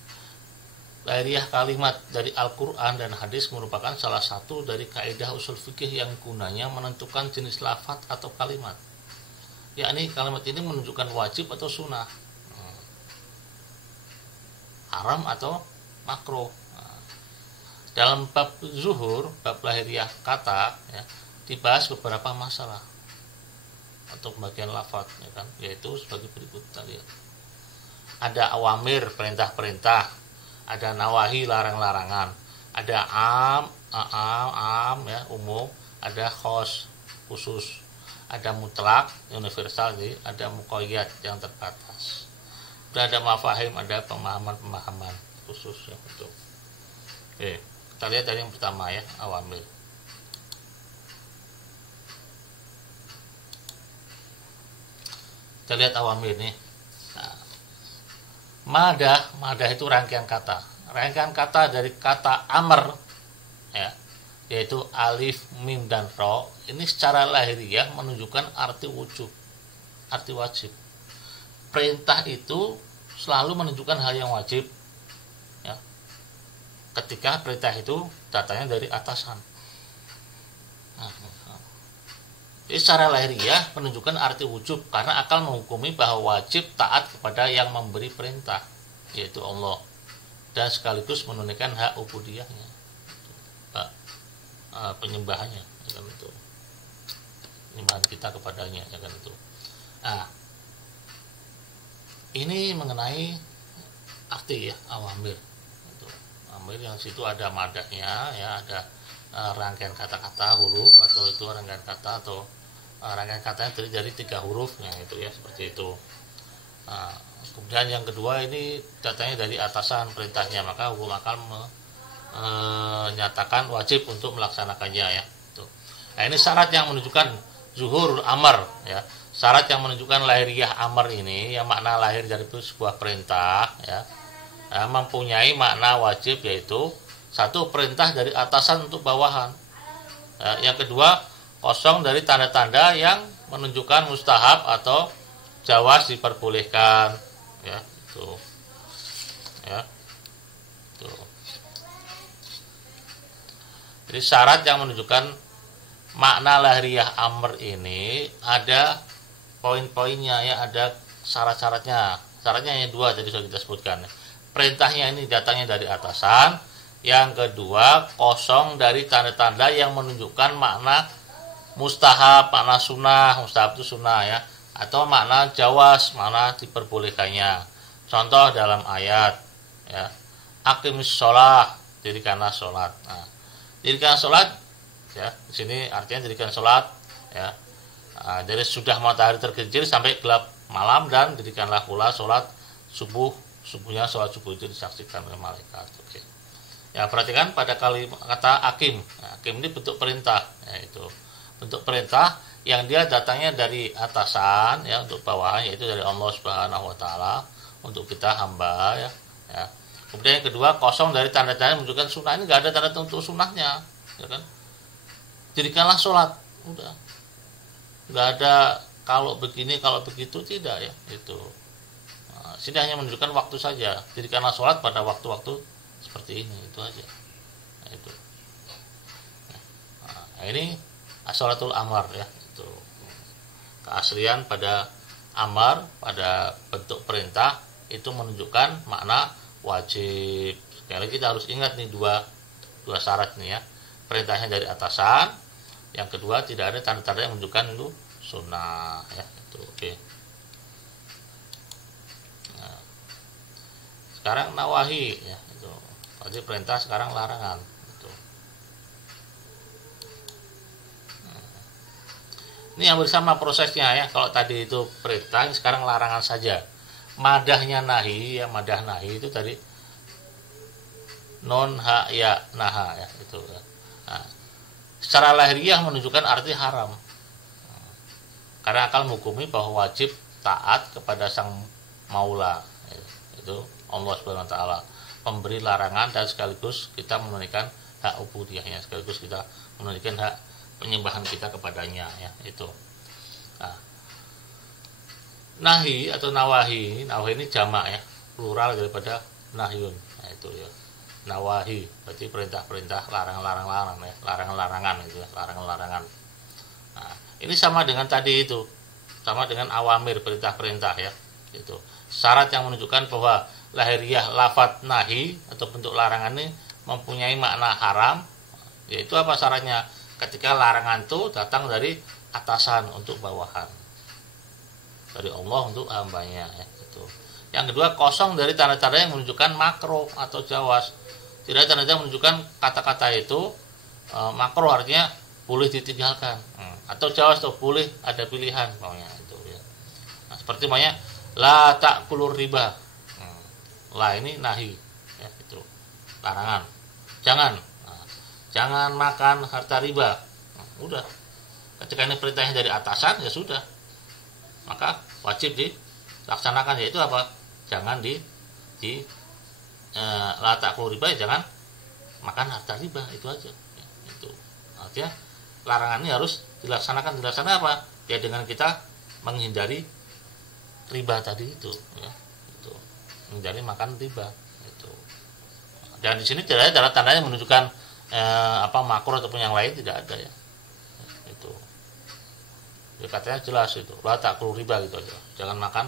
Lahiriah kalimat dari Al-Quran dan hadis merupakan salah satu dari kaidah usul fikih yang gunanya menentukan jenis lafaz atau kalimat. Yakni kalimat ini menunjukkan wajib atau sunnah, haram atau makruh. Dalam bab zuhur, bab lahiriah kata ya, dibahas beberapa masalah atau bagian lafaz ya kan, yaitu sebagai berikut tadi. Ada awamir, perintah-perintah, ada nawahi, larang-larangan, ada am ya, umum, ada khos, khusus, ada mutlak, universal, jadi ada muqayyad yang terbatas. Dan ada mafahim, ada pemahaman-pemahaman khusus ya itu. Oke, kita lihat dari yang pertama ya, awamir. Kita lihat awamir nih. Nah, madah itu rangkaian kata. Rangkaian kata dari kata amr ya, yaitu alif, mim dan ro. Ini secara lahiriah menunjukkan arti wujub, arti wajib. Perintah itu selalu menunjukkan hal yang wajib ya, ketika perintah itu datangnya dari atasan. Jadi secara lahiriah menunjukkan arti wujub karena akal menghukumi bahwa wajib taat kepada yang memberi perintah, yaitu Allah, dan sekaligus menunaikan hak ubudiyahnya, hak penyembahannya ya kan, itu penyembahan kita kepadanya ya kan itu. Nah, ini mengenai arti ya awamir itu. Awamir yang situ ada madahnya ya, ada rangkaian kata-kata huruf, atau itu rangkaian kata atau rangkaian katanya terdiri dari 3 huruf ya, itu ya seperti itu. Nah, kemudian yang kedua ini datanya dari atasan perintahnya, maka hukum akal menyatakan wajib untuk melaksanakannya ya. Tuh. Nah, ini syarat yang menunjukkan zuhur amr ya. Syarat yang menunjukkan lahiriah amr ini, yang makna lahir dari itu sebuah perintah ya, mempunyai makna wajib, yaitu satu, perintah dari atasan untuk bawahan. Yang kedua, kosong dari tanda-tanda yang menunjukkan mustahab atau jawaz diperbolehkan. Ya, itu. Ya. Itu. Jadi syarat yang menunjukkan makna lahiriah amr ini ada poin-poinnya ya, ada syarat-syaratnya. Syaratnya hanya 2 tadi sudah kita sebutkan. Perintahnya ini datangnya dari atasan. Yang kedua, kosong dari tanda-tanda yang menunjukkan makna mustahab, makna sunnah, mustahab itu sunnah ya, atau makna jawaz, makna diperbolehkannya. Contoh dalam ayat ya, aqimis sholah, dirikanlah sholat. Nah, dirikan sholat ya, di sini artinya dirikan sholat ya, dari sudah matahari tergelincir sampai gelap malam, dan dirikanlah pula sholat subuhnya sholat subuh itu disaksikan oleh malaikat. Oke. Ya, perhatikan pada kata akim. Nah, akim ini bentuk perintah, yaitu bentuk perintah yang dia datangnya dari atasan ya, untuk bawahan, yaitu dari Allah Subhanahu wa taala untuk kita hamba ya. Ya. Kemudian yang kedua, kosong dari tanda-tanda menunjukkan sunnah. Ini enggak ada tanda untuk sunnahnya, ya kan? Jadikanlah sholat, udah. Enggak ada kalau begini, kalau begitu, tidak ya, itu. Nah, sini hanya menunjukkan waktu saja. Jadikanlah sholat pada waktu-waktu seperti ini, itu aja. Nah, itu. Nah, ini as-sholatul amar ya, itu keaslian pada amar, pada bentuk perintah itu menunjukkan makna wajib. Sekali lagi kita harus ingat nih dua syarat nih ya. Perintahnya dari atasan, yang kedua tidak ada tanda-tanda yang menunjukkan itu sunnah ya, itu oke. Nah, sekarang nawahi ya, itu tadi perintah, sekarang larangan itu. Ini yang bersama prosesnya ya. Kalau tadi itu perintah, sekarang larangan saja. Madahnya nahi ya, madah nahi itu tadi non ha ya naha ya, itu ya. Nah, secara lahiriah menunjukkan arti haram. Karena akal menghukumi bahwa wajib taat kepada sang maula, itu Allah Subhanahu wa taala. pemberi larangan dan sekaligus kita menunaikan hak ubudiyahnya, sekaligus kita menunaikan hak penyembahan kita kepadanya ya itu. Nah, nahi atau nawahi, nawahi ini jamak ya, plural daripada nahyun. Nah, itu ya. Nawahi berarti perintah-perintah, larangan-larangan ya, larangan-larangan itu ya, larangan-larangan. Nah, ini sama dengan tadi itu. Sama dengan awamir, perintah-perintah ya. Itu. Syarat yang menunjukkan bahwa lahiriah lafadz nahi atau bentuk larangan ini mempunyai makna haram, yaitu apa syaratnya? Ketika larangan itu datang dari atasan untuk bawahan, dari Allah untuk hambanya ya, itu. Yang kedua, kosong dari tanda-tanda yang menunjukkan makruh atau jawaz. Tidak ada tanda-tanda menunjukkan kata-kata itu makruh artinya boleh ditinggalkan, atau jawaz atau boleh ada pilihan pokoknya itu ya. Nah, seperti banyak la ta'kulur riba. La ini nahi ya, itu larangan. Jangan makan harta riba. Udah. Ketika ini perintahnya dari atasan ya sudah. Maka wajib dilaksanakan, yaitu apa? Jangan la ta'kulur riba, ya jangan makan harta riba, itu aja. Ya, itu. Artinya larangan ini harus dilaksanakan. Dilaksanakan apa? Ya dengan kita menghindari riba tadi itu ya. Itu. Menghindari makan riba itu. Dan di sini tidak ada tanda-tanda yang menunjukkan makruh ataupun yang lain, tidak ada ya. Itu. Ya, katanya jelas itu. La ta'kulur riba gitu aja. Jangan makan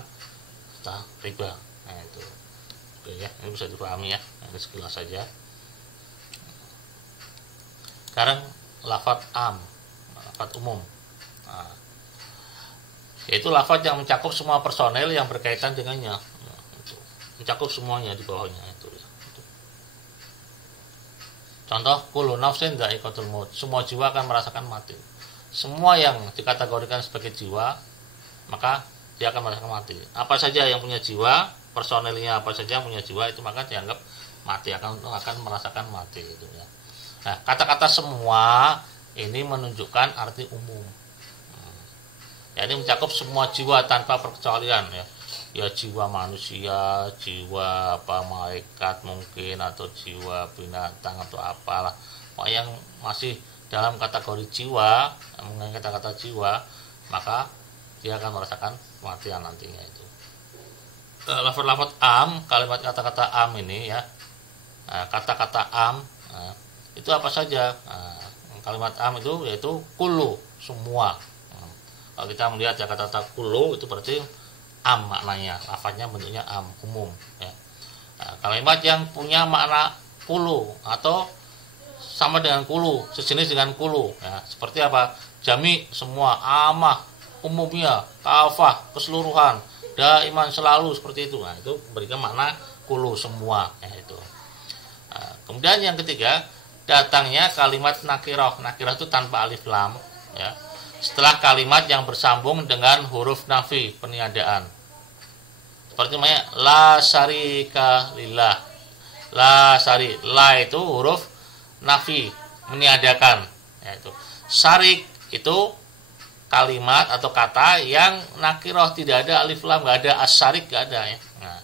riba. Nah, itu. Oke ya, ini bisa dipahami ya. Ini sekilas saja. Sekarang lafadz am, lafadz umum. Nah, yaitu lafadz yang mencakup semua personel yang berkaitan dengannya. Nah, itu. Mencakup semuanya di bawahnya itu ya. Itu. Contoh, kullu nafsin dha'iqatul maut. Semua jiwa akan merasakan mati. Semua yang dikategorikan sebagai jiwa, maka dia akan merasakan mati. Apa saja yang punya jiwa, personelnya apa saja yang punya jiwa, itu maka dianggap mati, akan merasakan mati itu ya. Nah, kata-kata semua ini menunjukkan arti umum. Ya, ini mencakup semua jiwa tanpa perkecualian ya. Ya jiwa manusia, jiwa malaikat mungkin, atau jiwa binatang atau apalah. Yang masih dalam kategori jiwa, mengenai kata-kata jiwa, maka dia akan merasakan kematian nantinya itu. Lafadz am, kalimat kata-kata am ini ya. Kata-kata am itu apa saja? Kalimat am itu yaitu kullu, semua. Kalau kita melihat ya kata-kata kullu itu berarti am maknanya, lafadznya bentuknya am, umum ya. Kalimat yang punya makna kullu atau sama dengan kulu, sejenis dengan kulu ya. Seperti apa? Jami, semua, amah, umumnya, kafah, keseluruhan, daiman, selalu, seperti itu. Nah, itu memberikan makna kulu, semua ya, itu. Nah, kemudian yang ketiga, datangnya kalimat nakirah. Nakirah itu tanpa alif lam ya. Setelah kalimat yang bersambung dengan huruf nafi, peniadaan. Seperti namanya la syarika lillah. La syari, la itu huruf nafi, meniadakan ya, itu. Syarik itu kalimat atau kata yang nakirah, tidak ada alif lam, nggak ada asyarik, nggak ada ya. Nah,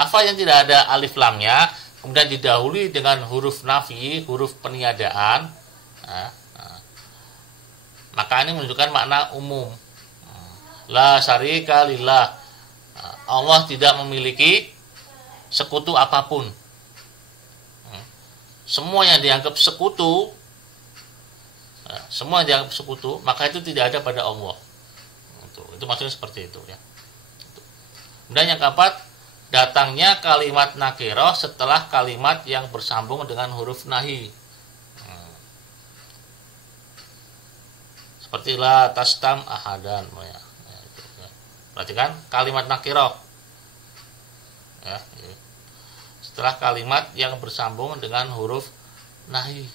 lafaz yang tidak ada alif lamnya kemudian didahului dengan huruf nafi, huruf peniadaan, maka ini menunjukkan makna umum. La syarika lillah, Allah tidak memiliki sekutu apapun. Semua yang dianggap sekutu, semua yang dianggap sekutu, maka itu tidak ada pada Allah. Itu maksudnya seperti itu ya. Dan yang keempat, datangnya kalimat nakirah setelah kalimat yang bersambung dengan huruf nahi. Seperti la tastam ahadan ya. Perhatikan kalimat nakirah ya. Setelah kalimat yang bersambung dengan huruf nahi.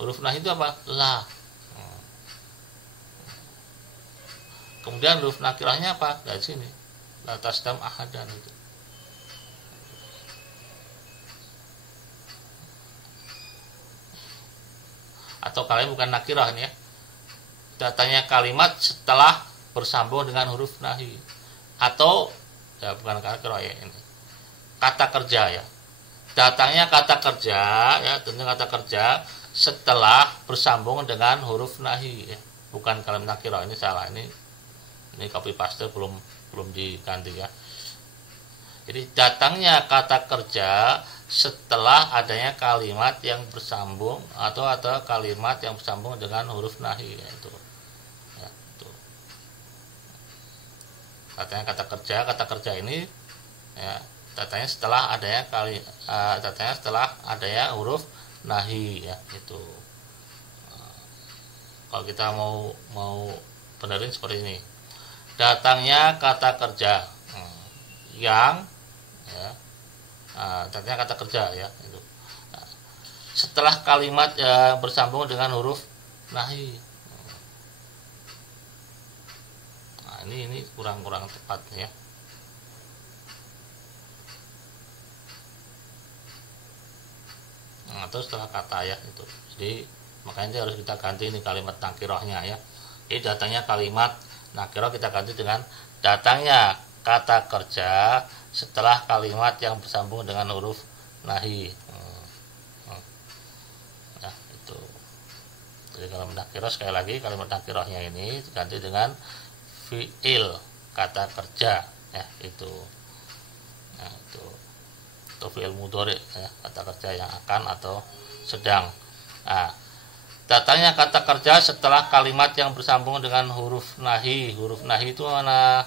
Huruf nahi itu apa? La. Kemudian huruf nakirahnya apa? Dari sini. La tasdam ahadan itu. Atau kalian bukan nakirah ini ya. Datanya kalimat setelah bersambung dengan huruf nahi. Atau ya bukan nakirah ya ini. kata kerja ya. Datangnya kata kerja ya, tentu kata kerja setelah bersambung dengan huruf nahi ya. Bukan kalam nakirah, ini salah, ini copy paste belum diganti ya. Jadi datangnya kata kerja setelah adanya kalimat yang bersambung atau kalimat yang bersambung dengan huruf nahi ya, itu. Ya, itu. Datangnya kata kerja ini ya, datangnya setelah adanya huruf nahi ya, itu. Kalau kita mau benerin seperti ini. Datangnya kata kerja yang ya, datangnya kata kerja ya itu. Setelah kalimat bersambung dengan huruf nahi. Nah, ini kurang tepat ya. Nah, terus setelah kata ya itu. Jadi makanya harus kita ganti ini kalimat nakirahnya ya. Jadi datangnya kalimat nakirah kita ganti dengan datangnya kata kerja setelah kalimat yang bersambung dengan huruf nahi. Ya, itu. Jadi kalau nakirah, sekali lagi kalimat nakirahnya ini diganti dengan fi'il kata kerja ya, itu. Nah, itu. Atau fi'il mudhari ya, kata kerja yang akan atau sedang. Nah, datangnya kata kerja setelah kalimat yang bersambung dengan huruf nahi. Huruf nahi itu mana?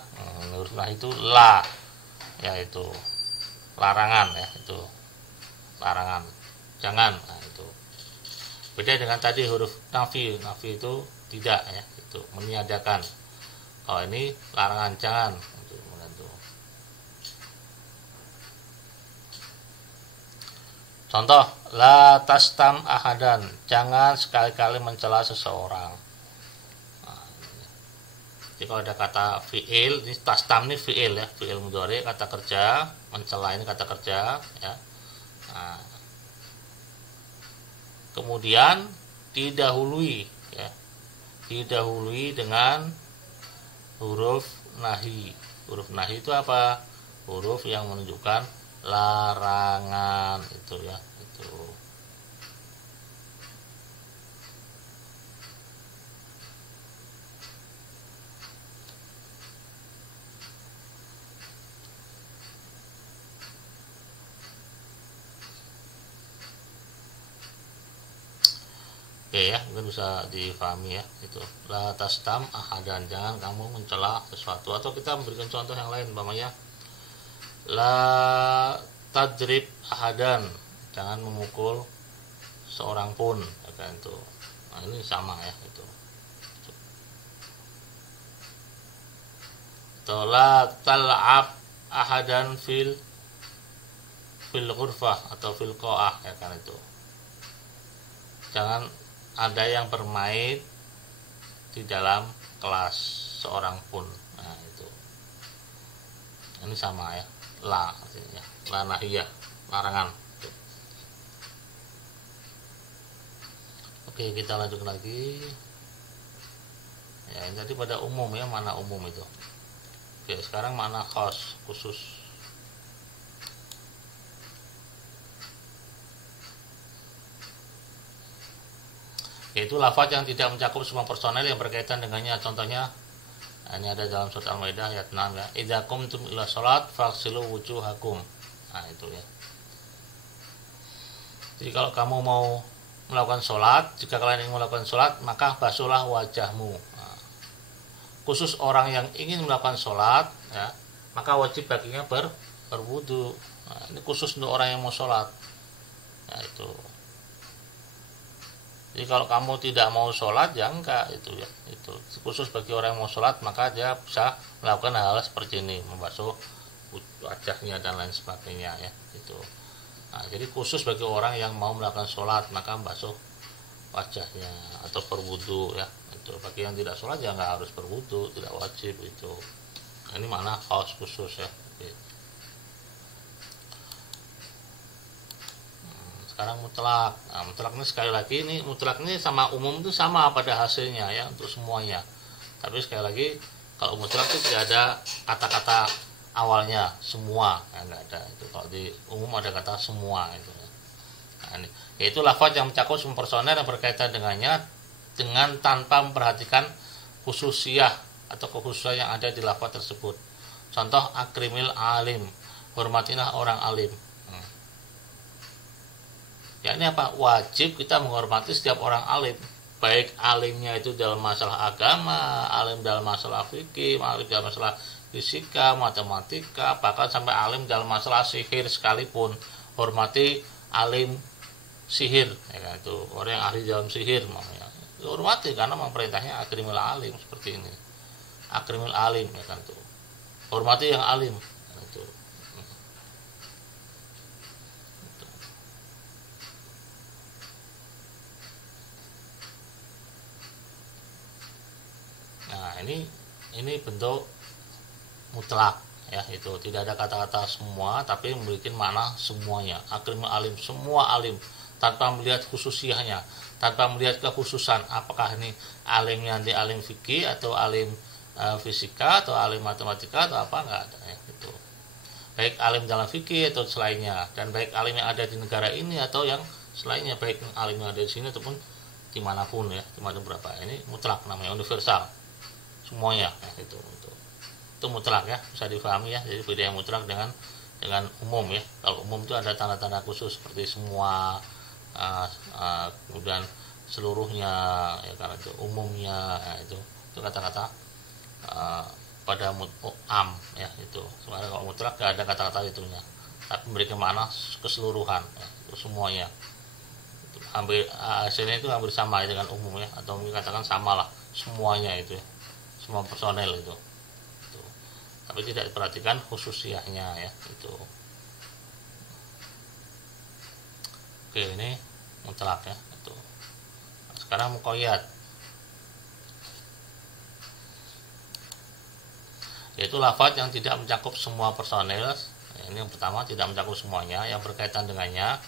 Huruf nahi itu la, yaitu larangan ya, itu larangan, jangan. Nah, itu beda dengan tadi huruf nafi. Nafi itu tidak ya, itu meniadakan. Kalau ini larangan, jangan. Contoh, la tastam ahadan, jangan sekali-kali mencela seseorang. Nah, jadi kalau ada kata fi'il, ini tastam ini fi'il ya, fi'il mudhari kata kerja, mencela ini kata kerja ya. Nah, kemudian didahului ya, didahului dengan huruf nahi. Huruf nahi itu apa? Huruf yang menunjukkan larangan, itu ya, itu. Oke ya, mungkin bisa difahami ya, itu. La tastam ahadan, jangan kamu mencela sesuatu. Atau kita memberikan contoh yang lain, umpamanya la tadrib ahadan, jangan memukul seorang pun ya kan, itu. Nah, ini sama ya, itu. Atau la tal'ab ahadan fil ghurfah atau fil qa'ah ya kan, itu. Jangan ada yang bermain di dalam kelas seorang pun. Nah, itu. Ini sama ya, la artinya la nahiyah, larangan. Oke, kita lanjut lagi ya. Ini tadi pada umum ya, mana umum itu. Oke, sekarang mana khas, khusus. Yaitu lafaz yang tidak mencakup semua personel yang berkaitan dengannya. Contohnya ini ada dalam surat Al-Maidah ayat 6 ya. Idza qumtum ila shalat faghsilu wujuhakum. Nah, itu ya. Jadi kalau kamu mau melakukan sholat, jika kalian ingin melakukan sholat, maka basuhlah wajahmu. Nah, khusus orang yang ingin melakukan sholat ya, maka wajib baginya berwudu. Nah, ini khusus untuk orang yang mau sholat ya, itu. Jadi kalau kamu tidak mau sholat ya enggak, itu ya, itu khusus bagi orang yang mau sholat, maka dia bisa melakukan hal seperti ini, membasuh wajahnya dan lain sebagainya ya, itu. Nah, jadi khusus bagi orang yang mau melakukan sholat, maka membasuh wajahnya atau berwudu ya, itu. Bagi yang tidak sholat ya nggak harus berwudu, tidak wajib itu. Nah, ini mana khas khusus ya. Sekarang mutlak. Nah, mutlak ini sekali lagi, ini mutlak ini sama umum itu sama pada hasilnya ya, untuk semuanya. Tapi sekali lagi, kalau mutlak itu tidak ada kata-kata awalnya semua, ya, nggak ada itu. Kalau di umum ada kata semua itu. Nah, ini yaitu lafaz yang mencakup semua personel yang berkaitan dengannya dengan tanpa memperhatikan khususiyah atau kekhususan yang ada di lafaz tersebut. Contoh akrimil alim, hormatilah orang alim. Ya ini apa? Wajib kita menghormati setiap orang alim, baik alimnya itu dalam masalah agama, alim dalam masalah fikih, alim dalam masalah fisika, matematika, bahkan sampai alim dalam masalah sihir sekalipun. Hormati alim sihir, ya kan, itu orang yang ahli dalam sihir, ya. Hormati karena perintahnya akrimil alim seperti ini. Akrimil alim, ya kan tuh. Hormati yang alim, ya, itu. Nah, ini bentuk mutlak, ya, itu tidak ada kata-kata semua tapi memiliki makna semuanya. Akrimul alim, semua alim tanpa melihat khususiyahnya, tanpa melihat kekhususan apakah ini alimnya di alim fikih atau alim fisika atau alim matematika atau apa, enggak ada, ya, itu. Baik alim dalam fikih atau selainnya, dan baik alim yang ada di negara ini atau yang selainnya, baik alim yang ada di sini ataupun dimanapun, ya, dimanapun berapa, ini mutlak namanya, universal semuanya, ya, itu mutlak, ya, bisa difahami, ya. Jadi beda yang mutlak dengan umum, ya. Kalau umum itu ada tanda-tanda khusus seperti semua, kemudian seluruhnya, ya, karena itu umumnya, ya, itu kata-kata pada am, ya, itu. Sebenarnya kalau mutlak gak ada kata-kata itunya, tapi memberikan makna keseluruhan, ya, itu semuanya. Itu hampir hasilnya itu hampir sama, ya, dengan umum, ya, atau mungkin katakan samalah semuanya itu, ya, semua personel itu. Tapi tidak diperhatikan khususiyahnya, ya, itu. Oke, ini mutlak, ya, itu. Sekarang muqayyad, yaitu lafaz yang tidak mencakup semua personel. Ini yang pertama, tidak mencakup semuanya yang berkaitan dengannya.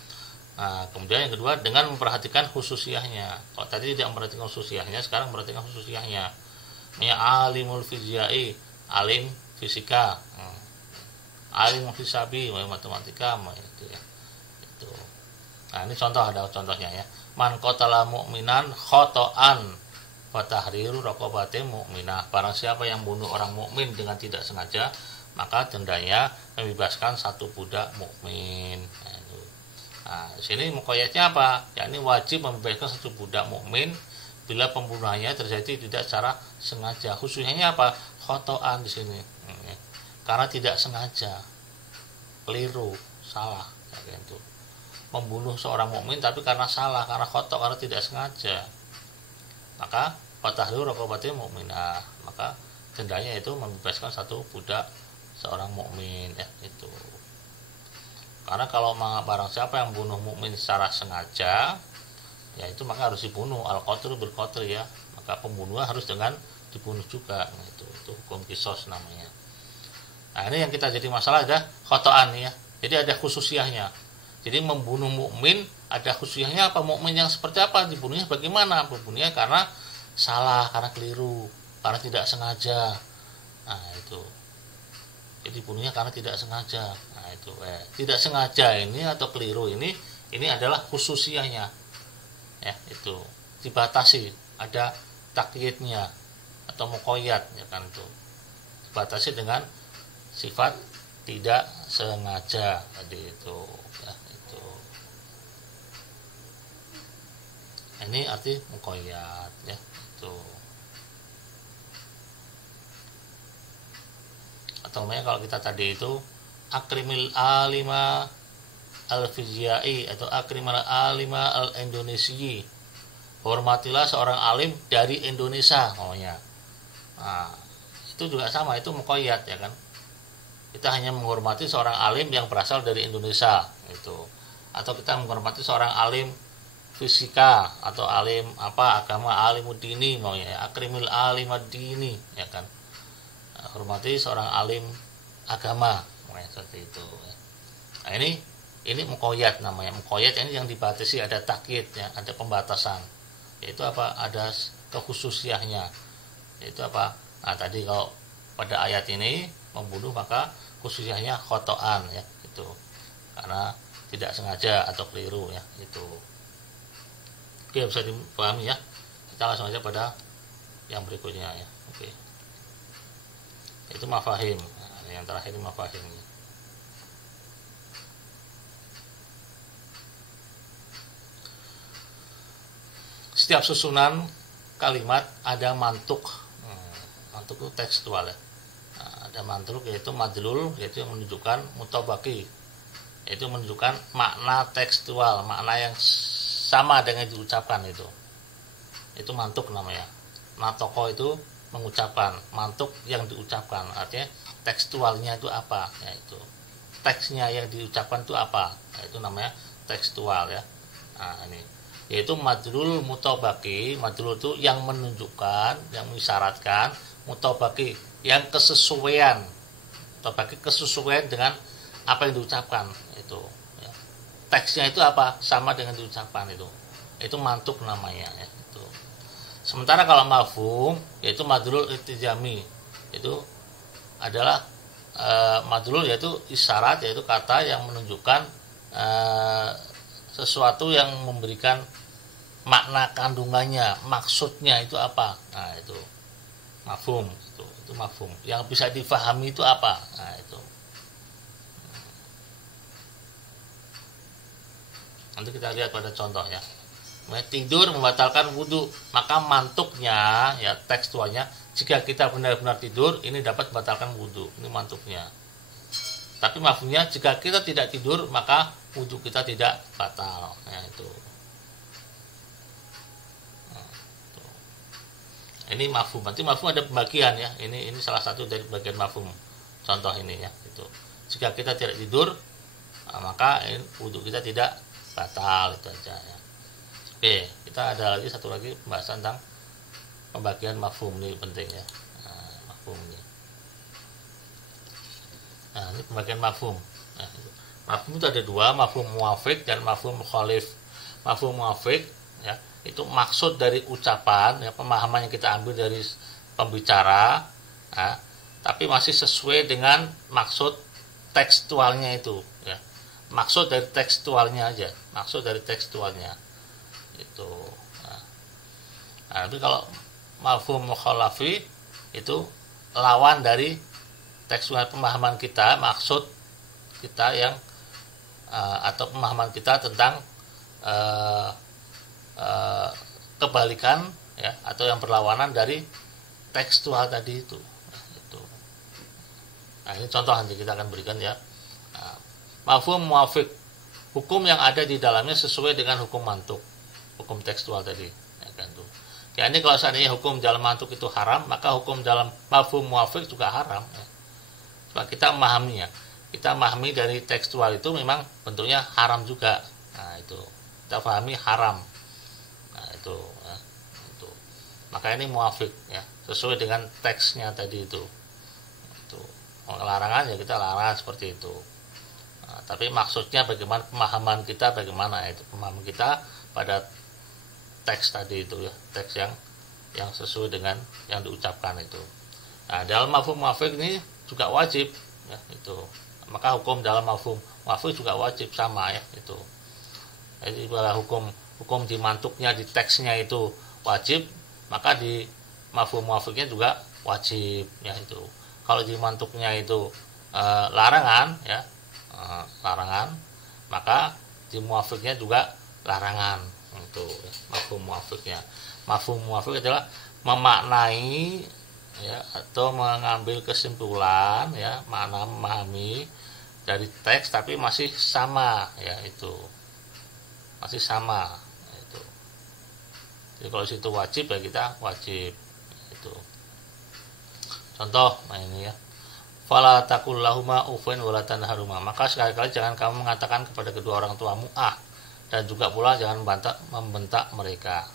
Nah, kemudian yang kedua, dengan memperhatikan khususiyahnya. Kalau tadi tidak memperhatikan khususiyahnya, sekarang memperhatikan khususiyahnya. Ini alimul fizyai, alim fisika, alim hisabi, matematika, itu, ya, itu. Nah, ini ada contohnya, ya. Man qatala mu'minan khotoan wa tahriru raqabatin mu'minah. Barang siapa yang bunuh orang mukmin dengan tidak sengaja, maka dendanya membebaskan satu budak mukmin. Nah, di sini muqayyadnya apa? Ya, ini wajib membebaskan satu budak mukmin bila pembunuhannya terjadi tidak secara sengaja. Khususnya apa? Khotoan di sini. Karena tidak sengaja, keliru, salah, ya, itu. Membunuh seorang mukmin tapi karena salah, karena khoto, karena tidak sengaja, maka fatahriru raqabatin mu'minah, maka dendanya itu membebaskan satu budak seorang mukmin, ya, itu. Karena kalau barang siapa yang bunuh mukmin secara sengaja, ya, itu maka harus dibunuh, al-qatlu bil qatl, ya, maka pembunuhan harus dengan dibunuh juga, itu hukum qisas namanya. Nah, ini yang kita jadi masalah ada khotoan, ya. Jadi ada khususiyahnya. Jadi membunuh mukmin ada khususiyahnya apa? Mukmin yang seperti apa? Dibunuhnya bagaimana? Dibunuhnya karena salah, karena keliru, karena tidak sengaja. Nah, itu. Jadi bunuhnya karena tidak sengaja. Nah, itu. Tidak sengaja ini atau keliru ini adalah khususiyahnya. Ya, itu. Dibatasi, ada takyidnya atau muqayyad, ya kan, itu. Dibatasi dengan sifat tidak sengaja tadi itu, ya, itu. Ini arti muqayyad, ya, itu. Atau kalau kita tadi itu akrimil alima al-fizyai atau akrimil alima al-indonesi, hormatilah seorang alim dari Indonesia, maunya. Nah, itu juga sama, itu muqayyad, ya kan. Kita hanya menghormati seorang alim yang berasal dari Indonesia, itu. Atau kita menghormati seorang alim fisika atau alim agama, alimuddini, maunya, ya, akrimil alimuddini, ya kan. Nah, hormati seorang alim agama, maunya, seperti itu, ya. Nah, ini muqayyad namanya. Muqayyad ini yang dibatasi, ada takyid, ya, ada pembatasan. Yaitu apa? Ada kekhususiyahnya. Yaitu apa? Nah, tadi kalau pada ayat ini membunuh maka khususnya khotoan ya itu, karena tidak sengaja atau keliru ya itu. Oke, bisa dipahami ya. Kita langsung aja pada yang berikutnya ya. Oke, itu mafahim. Nah, yang terakhir ini mafahim. Setiap susunan kalimat ada mantuk. Mantuk itu tekstual ya. Nah, ada mantuk yaitu madlul, yaitu yang menunjukkan mutabaki, yaitu menunjukkan makna tekstual, makna yang sama dengan diucapkan itu mantuk namanya. Natoko itu mengucapkan, mantuk yang diucapkan, artinya tekstualnya itu apa ya, itu teksnya yang diucapkan itu apa, nah, itu namanya tekstual ya. Nah ini yaitu madlul mutabaki. Madlul itu yang menunjukkan, yang mengisyaratkan, mutabaki yang kesesuaian, mutabaki kesesuaian dengan apa yang diucapkan itu ya. Teksnya itu apa, sama dengan diucapkan itu mantuk namanya ya itu. Sementara kalau mafhum yaitu madlul iltizami, itu adalah madlul yaitu isyarat, yaitu kata yang menunjukkan sesuatu yang memberikan makna kandungannya, maksudnya itu apa. Nah itu mafhum, itu mafhum yang bisa difahami itu apa. Nah itu nanti kita lihat pada contoh ya. Tidur membatalkan wudhu, maka mantuknya ya tekstualnya, jika kita benar-benar tidur ini dapat membatalkan wudhu, ini mantuknya. Tapi mafhumnya jika kita tidak tidur maka wudhu kita tidak batal. Nah, itu. Ini mafhum. Nanti mafhum ada pembagian ya. Ini salah satu dari bagian mafhum. Contoh ini ya. Itu. Jika kita tidak tidur, maka wudhu kita tidak batal, itu aja ya. Oke, kita ada lagi satu lagi pembahasan tentang pembagian mafhum, ini penting ya. Nah, mafhum ini. Nah, ini pembagian mafhum. Nah, mafhum itu ada dua, mafhum muwafiq dan mafhum mukhalif. Mafhum muwafiq ya, itu maksud dari ucapan ya, pemahaman yang kita ambil dari pembicara ya, tapi masih sesuai dengan maksud tekstualnya itu ya. Maksud dari tekstualnya aja, maksud dari tekstualnya itu. Nah, tapi kalau mafhum mukhalafi itu lawan dari tekstual pemahaman kita, maksud kita yang atau pemahaman kita tentang kebalikan ya, atau yang berlawanan dari tekstual tadi itu. Nah, ini contoh nanti kita akan berikan ya. Nah, mafhum muwafiq, hukum yang ada di dalamnya sesuai dengan hukum mantuk, hukum tekstual tadi ya kan tuh. Ya, ini kalau seandainya hukum dalam mantuk itu haram, maka hukum dalam mafhum muwafiq juga haram ya. Sebab kita memahaminya, kita memahami dari tekstual itu memang bentuknya haram juga. Nah itu kita pahami haram. Nah itu ya, itu. Maka ini muwafiq ya, sesuai dengan teksnya tadi itu. Itu larangan ya kita larang seperti itu. Nah, tapi maksudnya bagaimana, pemahaman kita bagaimana itu, pemahaman kita pada teks tadi itu ya, teks yang sesuai dengan yang diucapkan itu. Nah, dalam mafhum muwafiq ini juga wajib ya itu. Maka hukum dalam mafhum muwafiq juga wajib sama ya itu. Jadi bila hukum di mantuknya, di teksnya itu wajib, maka di mafhum muwafiqnya juga wajib ya itu. Kalau di mantuknya itu larangan ya, larangan, maka di muwafiqnya juga larangan itu ya, mafhum muwafiqnya. Mafhum muwafiq adalah memaknai ya, atau mengambil kesimpulan ya, makna memahami dari teks tapi masih sama ya itu, masih sama itu. Jadi kalau situ wajib ya kita wajib itu. Contoh nah ini ya, fala taqul lahuma uffin wala tanharuma, maka sekali-kali jangan kamu mengatakan kepada kedua orang tuamu dan juga pula jangan membentak mereka.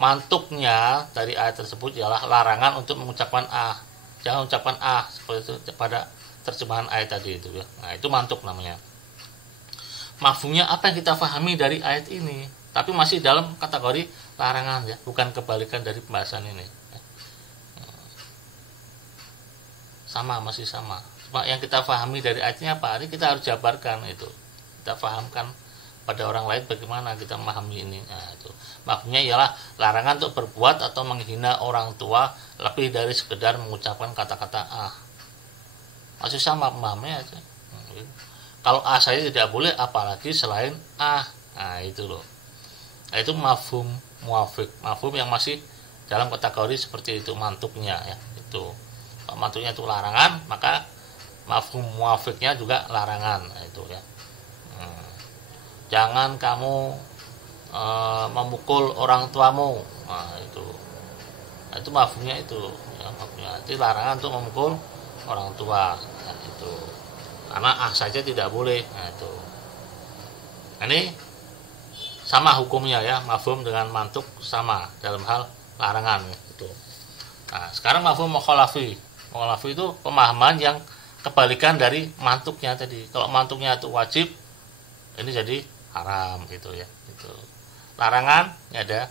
Mantuknya dari ayat tersebut ialah larangan untuk mengucapkan jangan ucapkan seperti itu pada terjemahan ayat tadi itu ya. Nah itu mantuk namanya. Mafhumnya apa yang kita pahami dari ayat ini, tapi masih dalam kategori larangan ya, bukan kebalikan dari pembahasan ini. Sama, masih sama yang kita pahami dari ayatnya apa? Ini kita harus jabarkan itu. Kita pahamkan pada orang lain bagaimana kita memahami ini. Nah, itu. Maksudnya ialah larangan untuk berbuat atau menghina orang tua lebih dari sekedar mengucapkan kata-kata ah. Masih sama pemahamnya aja. Kalau ah saya tidak boleh, apalagi selain ah. Nah, itu loh. Nah, itu mafhum muafik, mafhum yang masih dalam kategori seperti itu mantuknya ya. Itu. Kalau mantuknya itu larangan, maka mafhum muafiknya juga larangan. Nah, itu ya. Jangan kamu memukul orang tuamu. Nah, itu mafhumnya itu ya, mafhumnya itu larangan untuk memukul orang tua. Nah, itu karena ah saja tidak boleh. Nah, itu ini sama hukumnya ya, mafhum dengan mantuk sama dalam hal larangan itu. Nah, sekarang mafhum mukhalafi. Mukhalafi itu pemahaman yang kebalikan dari mantuknya tadi. Kalau mantuknya itu wajib, ini jadi haram gitu ya. Itu larangan ini ada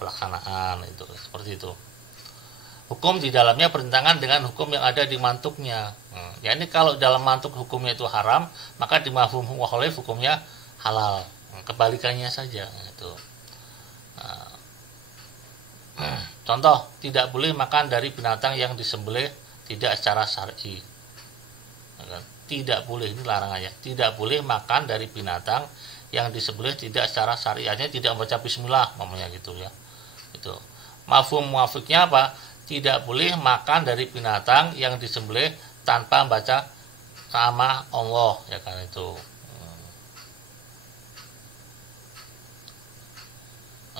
pelaksanaan itu seperti itu. Hukum di dalamnya bertentangan dengan hukum yang ada di mantuknya. Ya ini kalau dalam mantuk hukumnya itu haram, maka di mafhum mukhalif hukumnya halal. Kebalikannya saja itu. Contoh, tidak boleh makan dari binatang yang disembelih tidak secara syar'i. Tidak boleh, ini larangannya. Tidak boleh makan dari binatang yang disembelih tidak secara syar'i, artinya tidak membaca bismillah, namanya gitu ya. Itu. Mafhum muafiknya apa? Tidak boleh makan dari binatang yang disembelih tanpa membaca nama Allah, ya kan itu.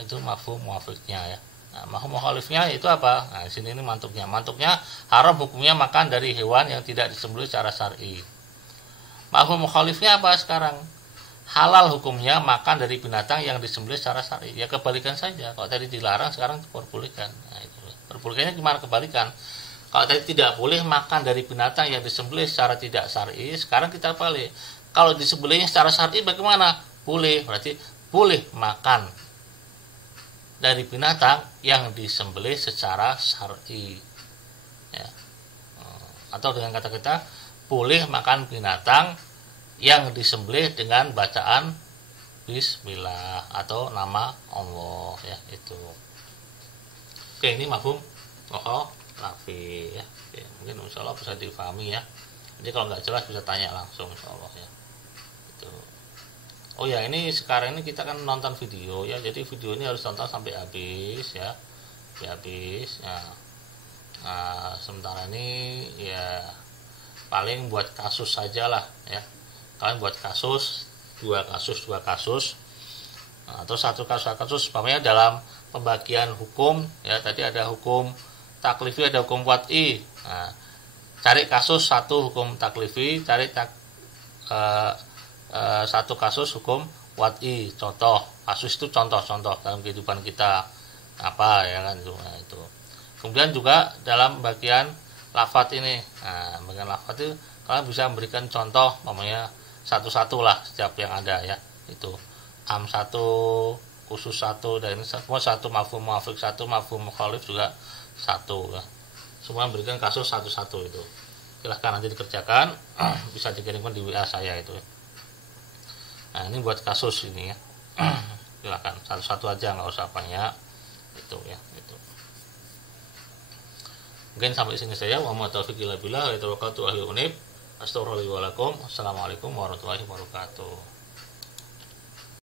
Itu mafhum muafiknya ya. Nah, mafhum mukhalifnya itu apa? Nah, di sini ini mantuknya. Mantuknya haram hukumnya makan dari hewan yang tidak disembelih secara syar'i. Mafhum mukhalifnya apa sekarang? Halal hukumnya makan dari binatang yang disembelih secara syar'i. Ya kebalikan saja. Kalau tadi dilarang, sekarang diperbolehkan. Nah, itu. Perbolehkannya gimana kebalikan? Kalau tadi tidak boleh makan dari binatang yang disembelih secara tidak syar'i, sekarang kita balik. Kalau disembelihnya secara syar'i bagaimana? Boleh. Berarti boleh makan dari binatang yang disembelih secara syar'i. Ya. Atau dengan kata kita boleh makan binatang yang disembelih dengan bacaan bismillah atau nama Allah ya itu. Oke, ini mafhum mukhalafi ya. Oke, mungkin insyaallah bisa difahami ya. Jadi kalau nggak jelas bisa tanya langsung insyaallah ya. Itu. Oh ya, ini sekarang ini kita kan nonton video ya. Jadi video ini harus tonton sampai habis ya. Sampai habis ya. Nah, sementara ini ya paling buat kasus sajalah ya. Kalian buat kasus, dua kasus atau satu kasus umpamanya dalam pembagian hukum ya, tadi ada hukum taklifi, ada hukum wad'i. Nah, cari kasus satu hukum taklifi, cari satu kasus hukum wad'i. Contoh kasus itu contoh dalam kehidupan kita apa ya kan itu. Nah, itu kemudian juga dalam bagian lafadz ini. Nah, bagian lafadz itu kalian bisa memberikan contoh namanya satu-satu lah setiap yang ada ya. Itu am satu, khusus satu, dan ini semua satu, mafhum muafik satu, mafhum mukhalif juga satu ya. Semua memberikan kasus satu-satu itu. Silahkan nanti dikerjakan, bisa dikirimkan di WA saya itu. Nah, ini buat kasus ini ya. Silahkan satu-satu aja, nggak usah banyak itu ya. Itu. Mungkin sampai sini saya. Wa ma taufiq illa billah wa tawakkaltu ahli unib. Astagfirullahaladzim. Assalamualaikum warahmatullahi wabarakatuh.